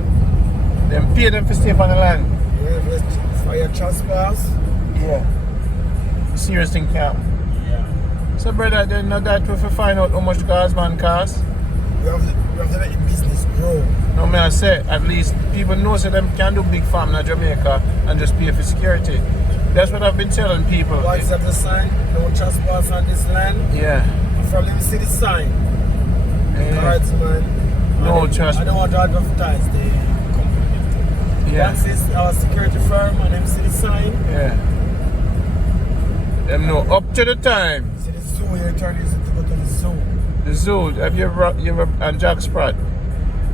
Them pay them to stay on the land? Yeah, just fire trespass. Yeah. Serious thing, camp. Yeah. So brother, then not that we find out how much Guardsman cost? We have to let the business grow. No, may I say, at least people know that them can do big farm in Jamaica and just pay for security. That's what I've been telling people. Why is that the sign? No trespass on this land. Yeah. From them see the sign. Yeah. Guardsman. No I trespass. don't want to advertise the company. Yeah. Once it's our security firm and them see the sign. Yeah. Them know up to the time. See the zoo, you turn to go to the zoo. The zoo, have you ever and Jack Sprat?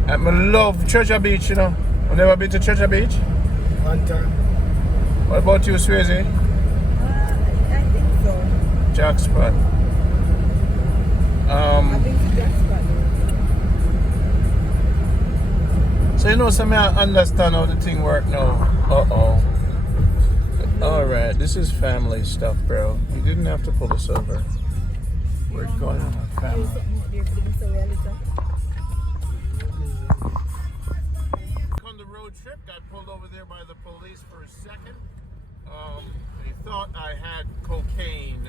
I love Treasure Beach, you know. I've never been to Treasure Beach. One time. What about you, Swayze? I think so. Jack Sprat. I think it's Jack Sprat. So you know, some I understand how the thing work now. Alright, this is family stuff, bro. You didn't have to pull this over. We're going on a family. On the road trip, got pulled over there by the police for a second. They thought I had cocaine.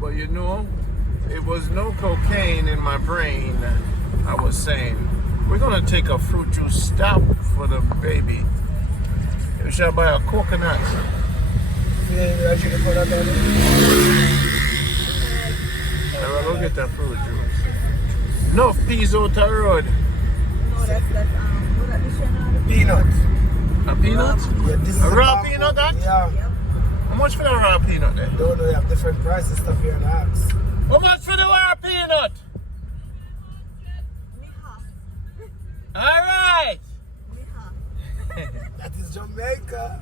But you know, it was no cocaine in my brain. I was saying, we're gonna take a fruit juice stop for the baby. We should buy a coconut. Yeah, I should have put that on it. I'll go get that fruit juice. No peas out the road. No, that's what are they showing? Peanut. A peanut? Yeah, this is A raw bamboo. peanut, that? Yeah. How much for the raw peanut then? Don't know, you have different prices stuff here in the house. How much for the raw peanut? Alright! That is Jamaica.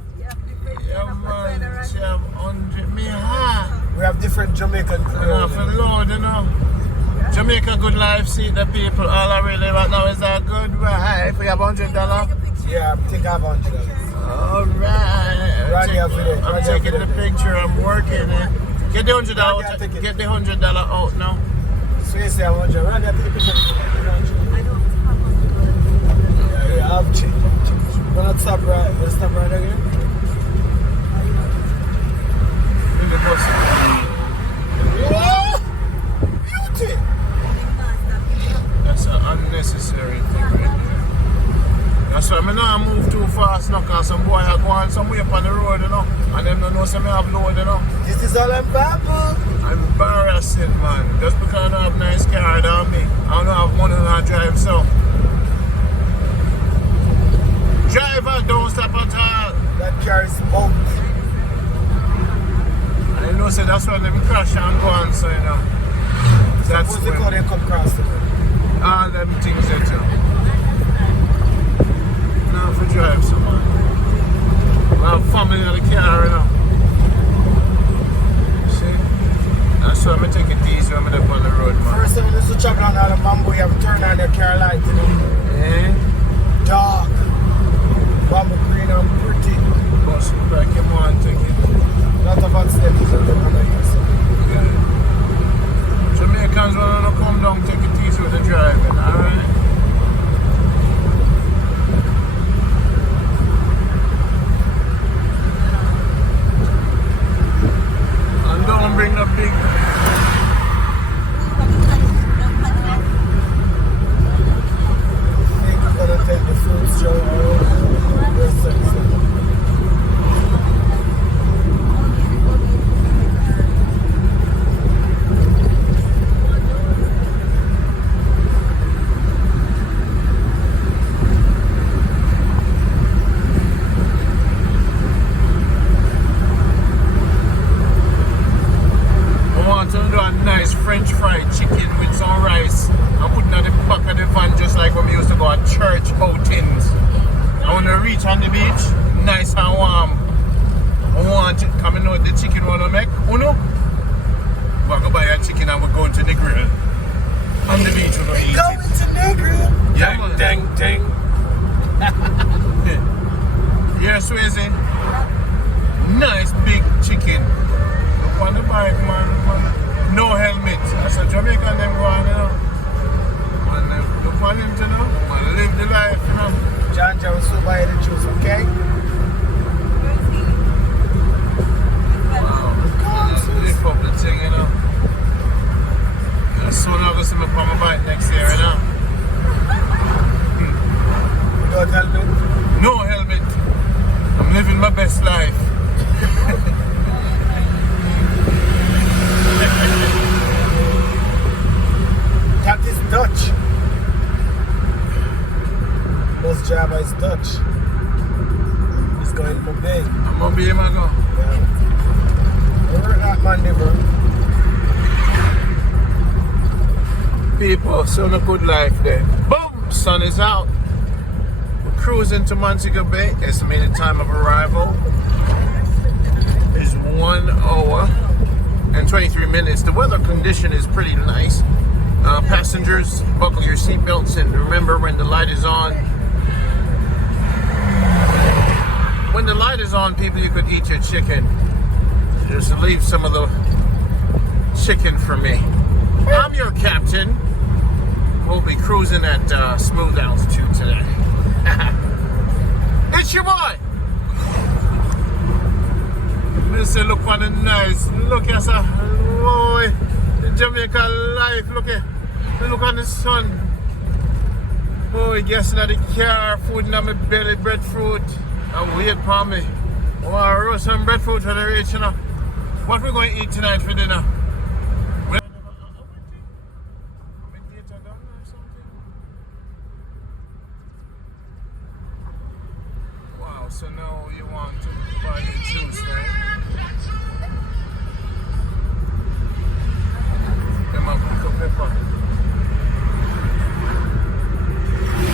Yeah, man, she have 100 me ha. We have different Jamaican For crew. the Lord, you know. Jamaica Good Life, see the people, all I really want now is a good life. We have $100. Yeah, I think I have 100. Alright. Randy, have it. I'm Randy, taking have the it. picture, I'm working it. Get the $100 Randy, out. take it. Get the $100 out now. So you say I want you. Randy, I take a picture. Yeah, I have change. Gonna stop right. Let's stop right again. Really bust it. Whoa! Beauty! That's an unnecessary thing right there. That's why I not move too fast now, because some boy are going somewhere up on the road, you know, and them don't know some have load, you know. This is all I'm Papa. Embarrassing, man. Just because I don't have nice car on me. I don't have money to drive, so. Driver, don't stop at all. That car is smoked. And you know, so that's why them crash and go on, so you know. That's Suppose they call them come cross it. all them things that you. Now for drive, so man. We have family in the car, you know. See? That's why I'm taking it easy when I'm up on the road, man. First time you used to travel on the bamboo, you have to turn on your car light, you know. Eh? Dark. Bamboo green and pretty. Bus like you want to take it. Lot of accidents on the road. Yeah. Jamaicans want to come down, take it easy with the driving, alright? And don't bring the big. want to do a nice French fried chicken with some rice and put it at the back of the van just like when we used to go at church outings. I want to reach on the beach, nice and warm. I want it coming out the chicken want to make. Uno, we're going to buy a chicken and we're going to the grill. On the beach we're going to eat Going it. to the grill. Yeah, dang, dang. Yeah, Swayze. Nice big chicken. Look on the bike, man. No helmet. That's a Jamaican them going, you know. Man, look on him, you know. Man, live the life, you know. John was so by the juice, okay? Lift up the thing, you know. So now go see me on my bike next year, you know. Without helmet? No helmet. I'm living my best life. That is Dutch. Bus driver is Dutch. He's going to MoBay. I'm gonna be my go. Yeah. We're at Mandeville. People, so a good life there. Boom! Sun is out. We're cruising to Montego Bay. Estimated time of arrival is 1 hour and 23 minutes. The weather condition is pretty nice. Passengers, buckle your seatbelts and remember when the light is on. When the light is on, people, you could eat your chicken. Just leave some of the chicken for me. I'm your captain. We'll be cruising at smooth altitude today. It's your boy. Listen, look what a nice. Look at that. Boy, the Jamaica life. Look on the sun. Boy, guessing at the car, food in my belly, breadfruit. And wait for me. Oh, I roast some breadfruit for the rich, you know. What we going to eat tonight for dinner? Wow, so now you want to buy your juice, right? Them have pickled pepper.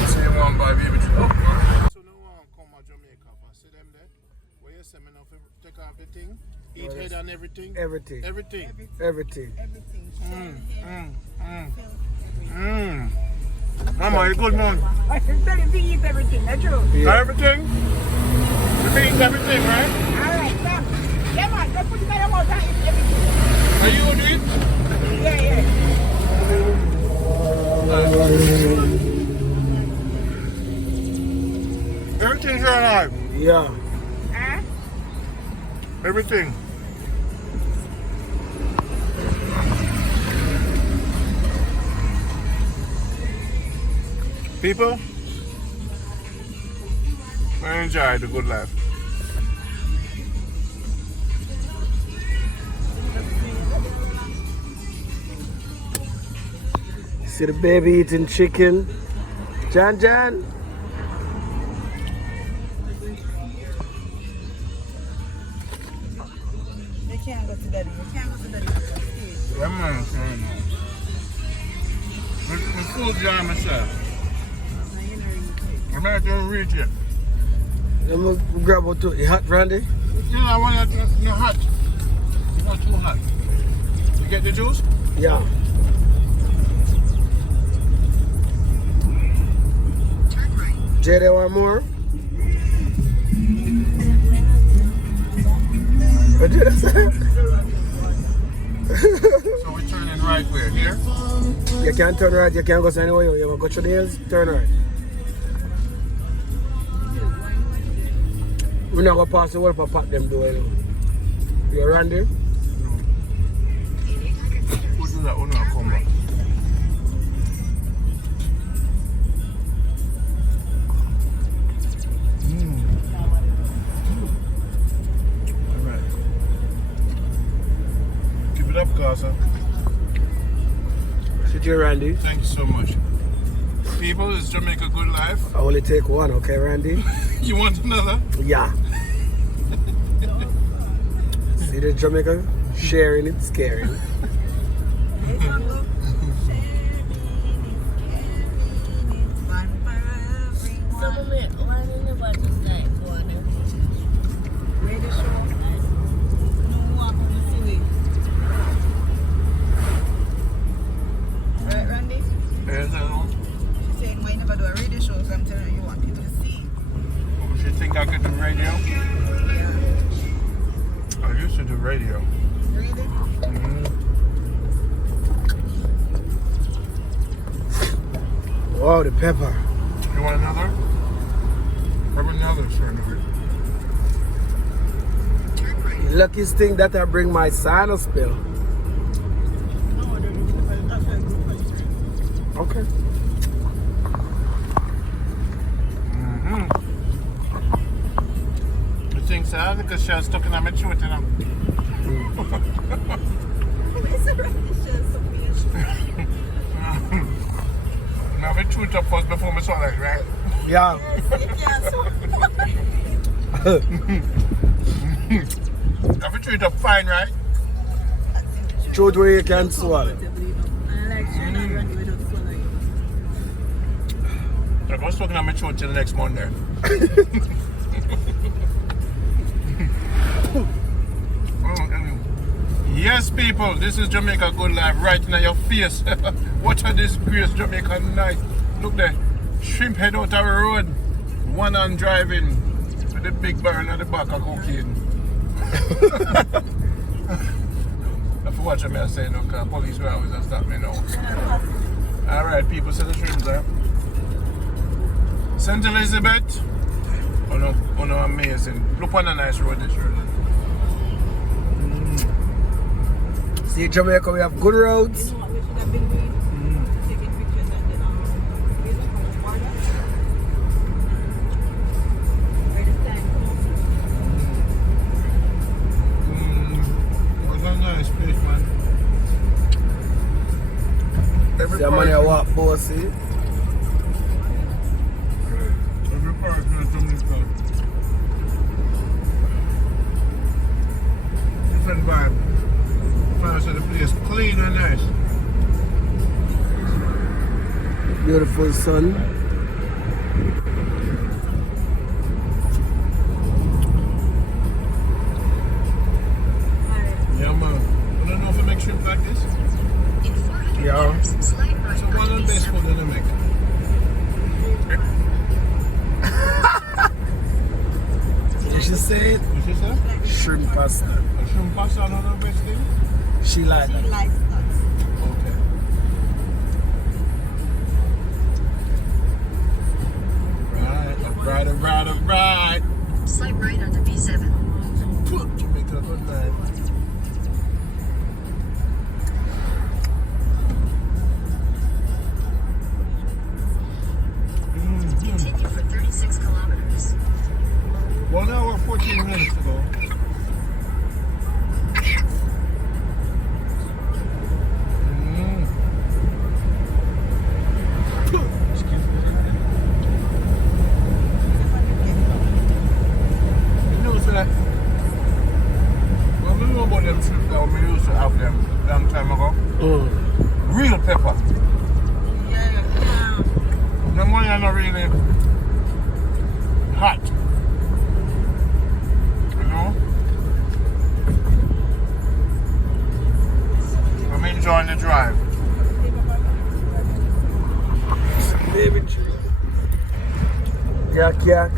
So you want to buy baby juice? Oh. So now I want to come to Jamaica. See them there? Where you say me now take off the thing? Eat head and everything? Everything. Everything. Everything. Mama, you good man? I can tell you to eat everything, that's true. Yeah. Everything? You can eat everything, right? Alright, come. Yeah, man, just put it in your mouth and eat everything. Are you gonna eat? Yeah. Everything's your life. Yeah. Huh? Everything. People, I enjoy the good life. See the baby eating chicken. John. You can't go to daddy. Yeah, man, the food jar myself. I'm not going to reach it. I'm going to grab one too. You hot, Randy? Yeah, I want it not hot. It's not too hot. You get the juice? Yeah. Jada, want more? What did I say? So we're turning right where? Here? You can't turn right, you can't go anywhere. You want to go through the hills, turn right. We're not going to pass the wall for pack them door. You're Randy? We'll do that when I come back. Alright. Keep it up, Gaza. Sit here, Randy. Thank you so much. People, it's Jamaica Good Life. I only take one, okay, Randy? You want another? Yeah. See the Jamaica? Sharing it, scaring. She think I could do radio? I used to do radio. Really? Wow, the pepper. You want another? Have another, sir. The luckiest thing that I bring my sinus bill. Okay. You think so? Because she was stuck in my throat, you know. Now we chewed up first before we saw that, right? Yeah. Now we chewed up fine, right? Truth where you can swallow. I was stuck in my throat till the next Monday. Yes, people, this is Jamaica Good Life right in your face. Watch out this great Jamaican night. Look there, shrimp head out of the road. One on driving with the big barrel at the back of cocaine. I forgot what I say, no, because police will always stop me now. Alright, people, see the shrimps there. St. Elizabeth. Oh no, amazing. Look on a nice road this road. See, Jamaica, we have good roads. It's a nice place, man. See, I'm on your walk, bossy. Every part is Jamaica. Different vibe. Find the place clean and nice. Beautiful sun. Yeah, man. You don't know if you make shrimp like this? In 400 Yeah. meters, slide right So one of onto the best food B7. that I make. Did she say it? What she say? Shrimp pasta. A shrimp pasta, another best thing? She like that. likes that. Okay. Right. Slide right onto B7. Jamaica Good Life. Continue for 36 kilometers. 1 hour, 14 minutes ago. Long time ago. Real pepper. Yeah. The money are not really hot. You know? I'm enjoying the drive. Baby tree. Yak.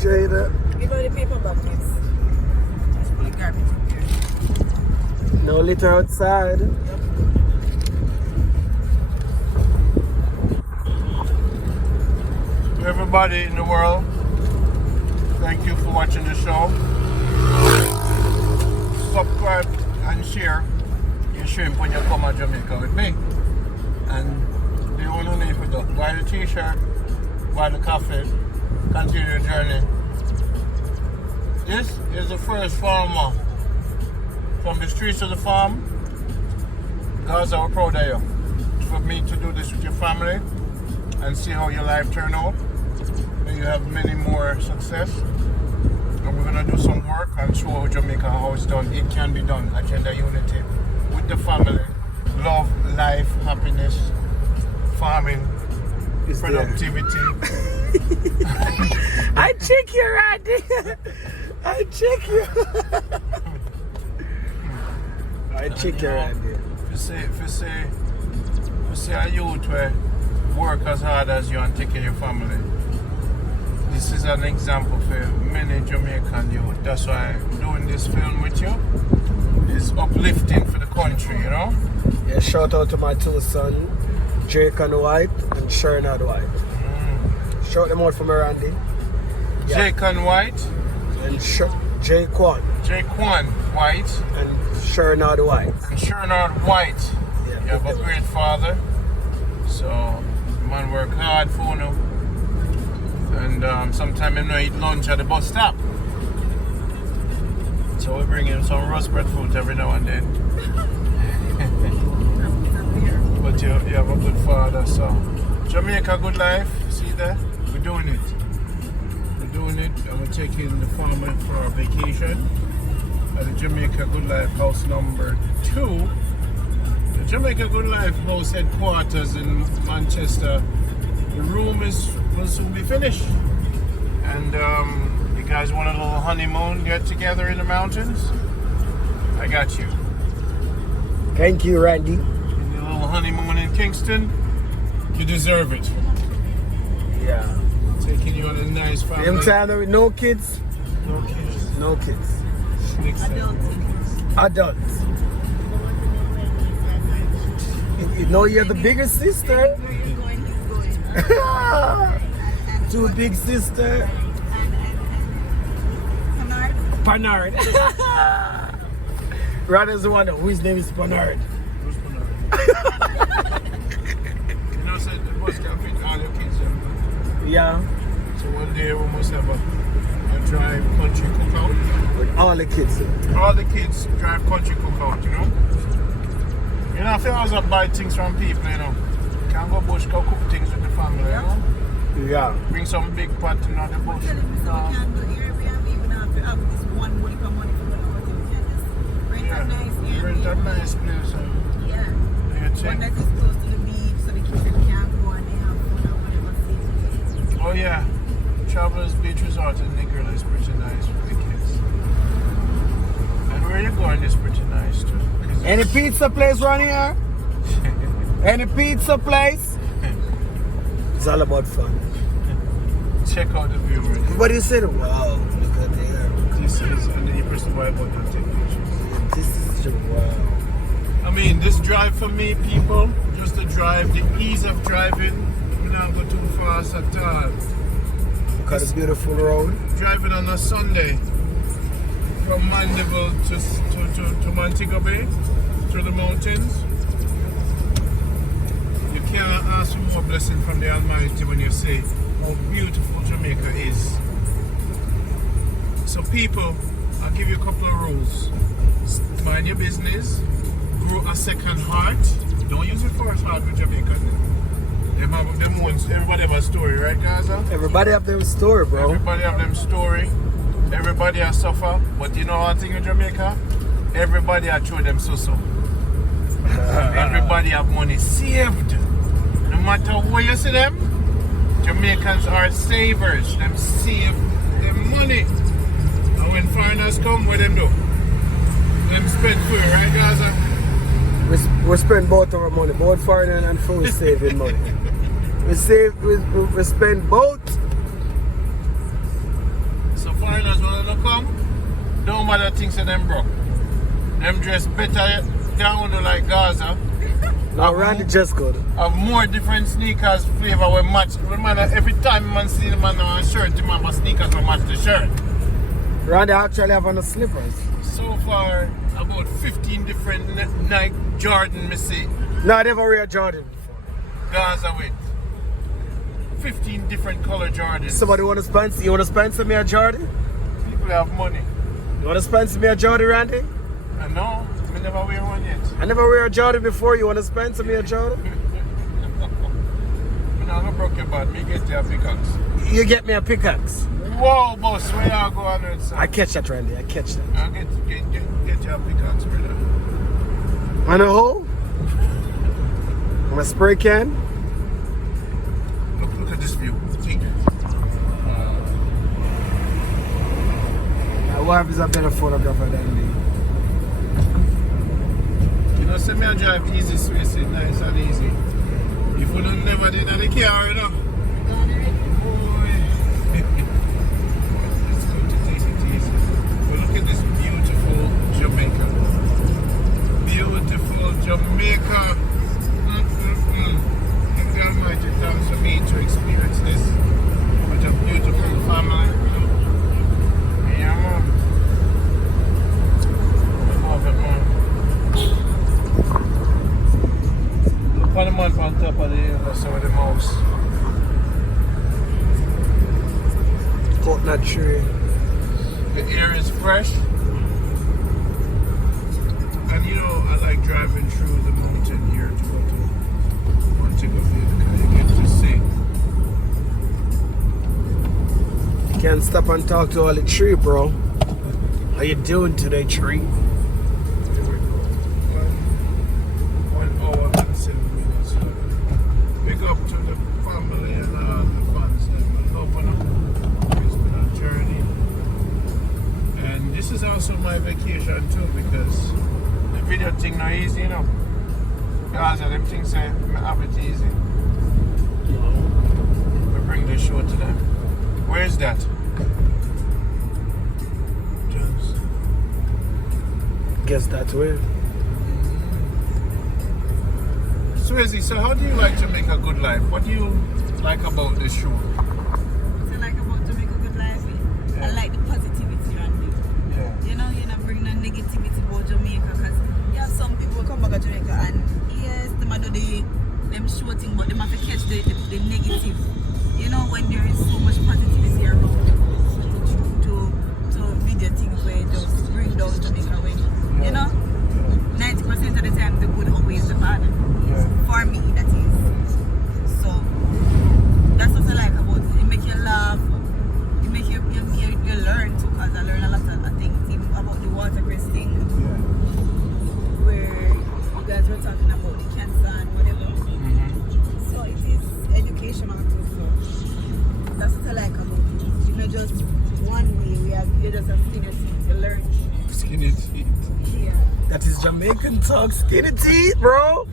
Jada. Give her the paper back, please. Let's put the garbage in here. No litter outside. To everybody in the world, thank you for watching the show. Subscribe and share your shrimp when you come to Jamaica with me. And the only need for that, buy the t-shirt, buy the coffee, continue your journey. This is the first farmer from the streets of the farm. Gaza, we're proud of you. For me to do this with your family and see how your life turn out. May you have many more success. And we're gonna do some work and show Jamaica how it's done. It can be done. Agenda unity with the family. love, life, happiness, farming, Is there. productivity. I check you, Randy. I check you. I check you, Randy. If you say a youth where work as hard as you and take care of your family, this is an example for many Jamaican youth. That's why doing this film with you is uplifting for the country, you know? Yeah, shout out to my two sons, Jake and Whyte and Shernard Whyte. Shout them out for me, Randy. Yeah. Jake and Whyte, And Jaquan Jaquan Whyte, and Shernard Whyte. and Shernard Whyte. Yeah. You have a great father, so man work hard for you. And sometimes you know eat lunch at the bus stop. So we bring him some roast bread food every now and then. But you have a good father, so Jamaica Good Life, see that? We're doing it. We're doing it, and we're taking the farmer for a vacation at the Jamaica Good Life house number 2. The Jamaica Good Life house headquarters in Manchester. The room will soon be finished. And you guys want a little honeymoon get together in the mountains? I got you. Thank you, Randy. A little honeymoon in Kingston, you deserve it. Yeah. Taking you on a nice family. Them time with no kids? No kids. No kids. Next time. Adults. You know you're the biggest sister. Two big sister. Panard. Rather's the one whose name is Panard. Who's Bernard? You know, said the bus can fit all your kids. Yeah. So one day we must have a drive country cookout. With all the kids. All the kids drive country cookout, you know? You know, if you always buy things from people, you know, you can go bush, go cook things with the family, you know? Yeah. Bring some big pot in the bush. Rent a nice place. Yeah. You One check. that is close to the beach so the kids can go and they have fun or whatever city. Oh yeah, Travelers Beach Resort in Nicola is pretty nice for the kids. And where you going is pretty nice too. Any pizza place around here? Any pizza place? It's all about fun. Check out the view. Right? What do you say? Wow, look at there. This is, and then you press the white button and take pictures. This is wow. I mean, this drive for me, people, just the drive, the ease of driving, we not go too fast at all. Look at the beautiful road. Driving on a Sunday from Mandeville to Montego Bay through the mountains. You can't ask for more blessing from the Almighty when you say how beautiful Jamaica is. So people, I'll give you a couple of rules. Mind your business, grow a second heart. Don't use your first heart with Jamaican. Everybody have a story, right, Gaza? Everybody have their story, bro. Everybody have them story. Everybody has suffer. But you know one thing in Jamaica? Everybody have throw them so. Everybody have money saved. No matter where you see them, Jamaicans are savers. Them save them money. And when foreigners come, what them do? Them spend food, right, Gaza? We spend both our money, both foreign and food saving money. We spend both. So foreigners when they come, don't matter things that them broke. Them dress better down like Gaza. Now Randy just good. Have more different sneakers flavor we match. Remember every time man see the man on a shirt, the man sneakers will match the shirt. Randy actually have on the slippers. So far about 15 different Nike Jordan me see. No, I never wear Jordan before. Gaza with 15 different color Jordans. Somebody want to sponsor? You want to sponsor me a Jordan? People have money. You want to sponsor me a Jordan, Randy? I know, I never wear one yet. I never wear a Jordan before. You want to sponsor me a Jordan? I'm not gonna broke your butt, me get you a pickaxe. You get me a pickaxe. Whoa, boss, where you go on it, sir? I catch that, Randy. I catch that. I'll get you a pickaxe, brother. And a hoe? a spray can? Look at this view. Think. My wife is a better photographer than me. You know, send me a drive easy, Swayze, nice and easy. If we don't never did the car, you know. Boy. It's going to take it easy. But look at this beautiful Jamaica. Beautiful Jamaica. Thank God Almighty, thanks for me to experience this. Such a beautiful family. Yeah, man. I love it, man. Look on the man on top of the hill, that's some of the mouse. Coconut tree. The air is fresh. And you know, I like driving through the mountain here to go to Montego Bay because you get to see. You can't stop and talk to all the tree, bro. How you doing today, tree? 1 hour and 7 minutes. Big up to the family and all the fans and loving them. It's been a journey. And this is also my vacation too because the video thing not easy, you know. Gaza, them things say, I have it easy. We bring the show to them. Where is that? Guess that's where. Swayze, so how do you like Jamaica Good Life? What do you like about this show? What I like about Jamaica Good Life, Yeah. I like the positivity around it. Yeah. You know, you don't bring no negativity about Jamaica because you have some people come back to Jamaica and yes, they might do them show thing, but they have to catch the negative. You know, when there is so much positivity around to video things where it just bring down Jamaica when, you know, 90% of the time the good outweighs the bad. Yeah. For me, that is. So, that's what I like about it. It make you laugh. It make you learn too, because I learn a lot of things, even about the watercress thing, Yeah. where you guys were talking about the cancer and whatever. So it is educational too. So that's what I like about it. You know, just one way you just have skinny teeth. You learn. Skinny teeth. Yeah. That is Jamaican talk, skinny teeth, bro.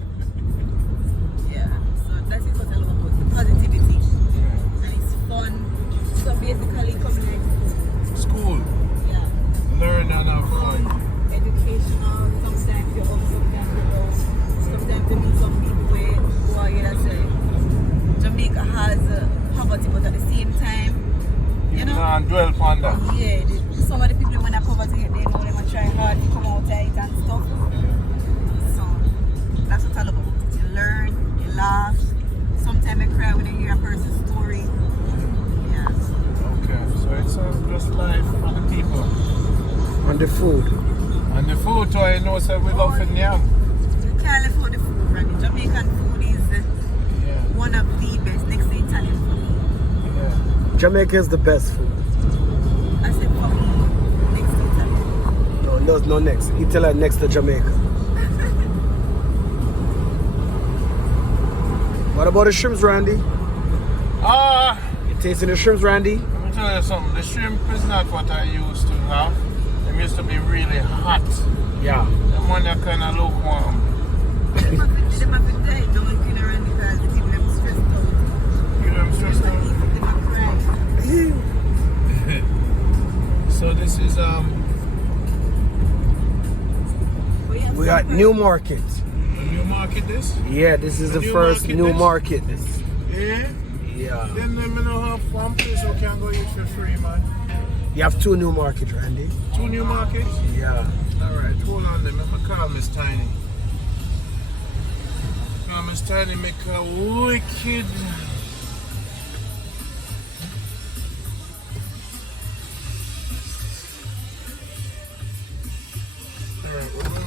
Yeah. So that is what I love about it. Positivity. And it's fun. So basically, come here. School. Yeah. Learn and have fun. Educational. Sometimes you're up, sometimes you're down. Sometimes you meet some people who are here that say Jamaica has poverty, but at the same time, you know. And dwell upon that. Yeah, some of the people when they poverty, they know they might try hard to come out of it and stuff. So that's what I love about it. You learn, you laugh. Sometimes you cry when you hear a person's story. Yeah. Okay, so it's just life for the people. And the food. And the food too, I know, so we love it now. You can't live for the food, right? Jamaican food is one of the best, next to Italian food. Yeah. Jamaica is the best food. I said for me, next to Italian. No next. Italy next to Jamaica. What about the shrimps, Randy? You tasting the shrimps, Randy? Let me tell you something. The shrimp is not what I used to have. Them used to be really hot. Yeah. Them one that kind of lukewarm. They might be dead, don't look in around because they keep them stressed out. You know I'm stressed They out. might cry. So this is We at New Market. a new market this? Yeah, this is the New first market new this? market. Yeah? Yeah. Then me no have one place who can go eat for free, man. You have 2 new markets, Randy. 2 new markets? Yeah. Alright, hold on then. I'm gonna call Miss Tiny. Miss Tiny make a wicked. Alright, we're gonna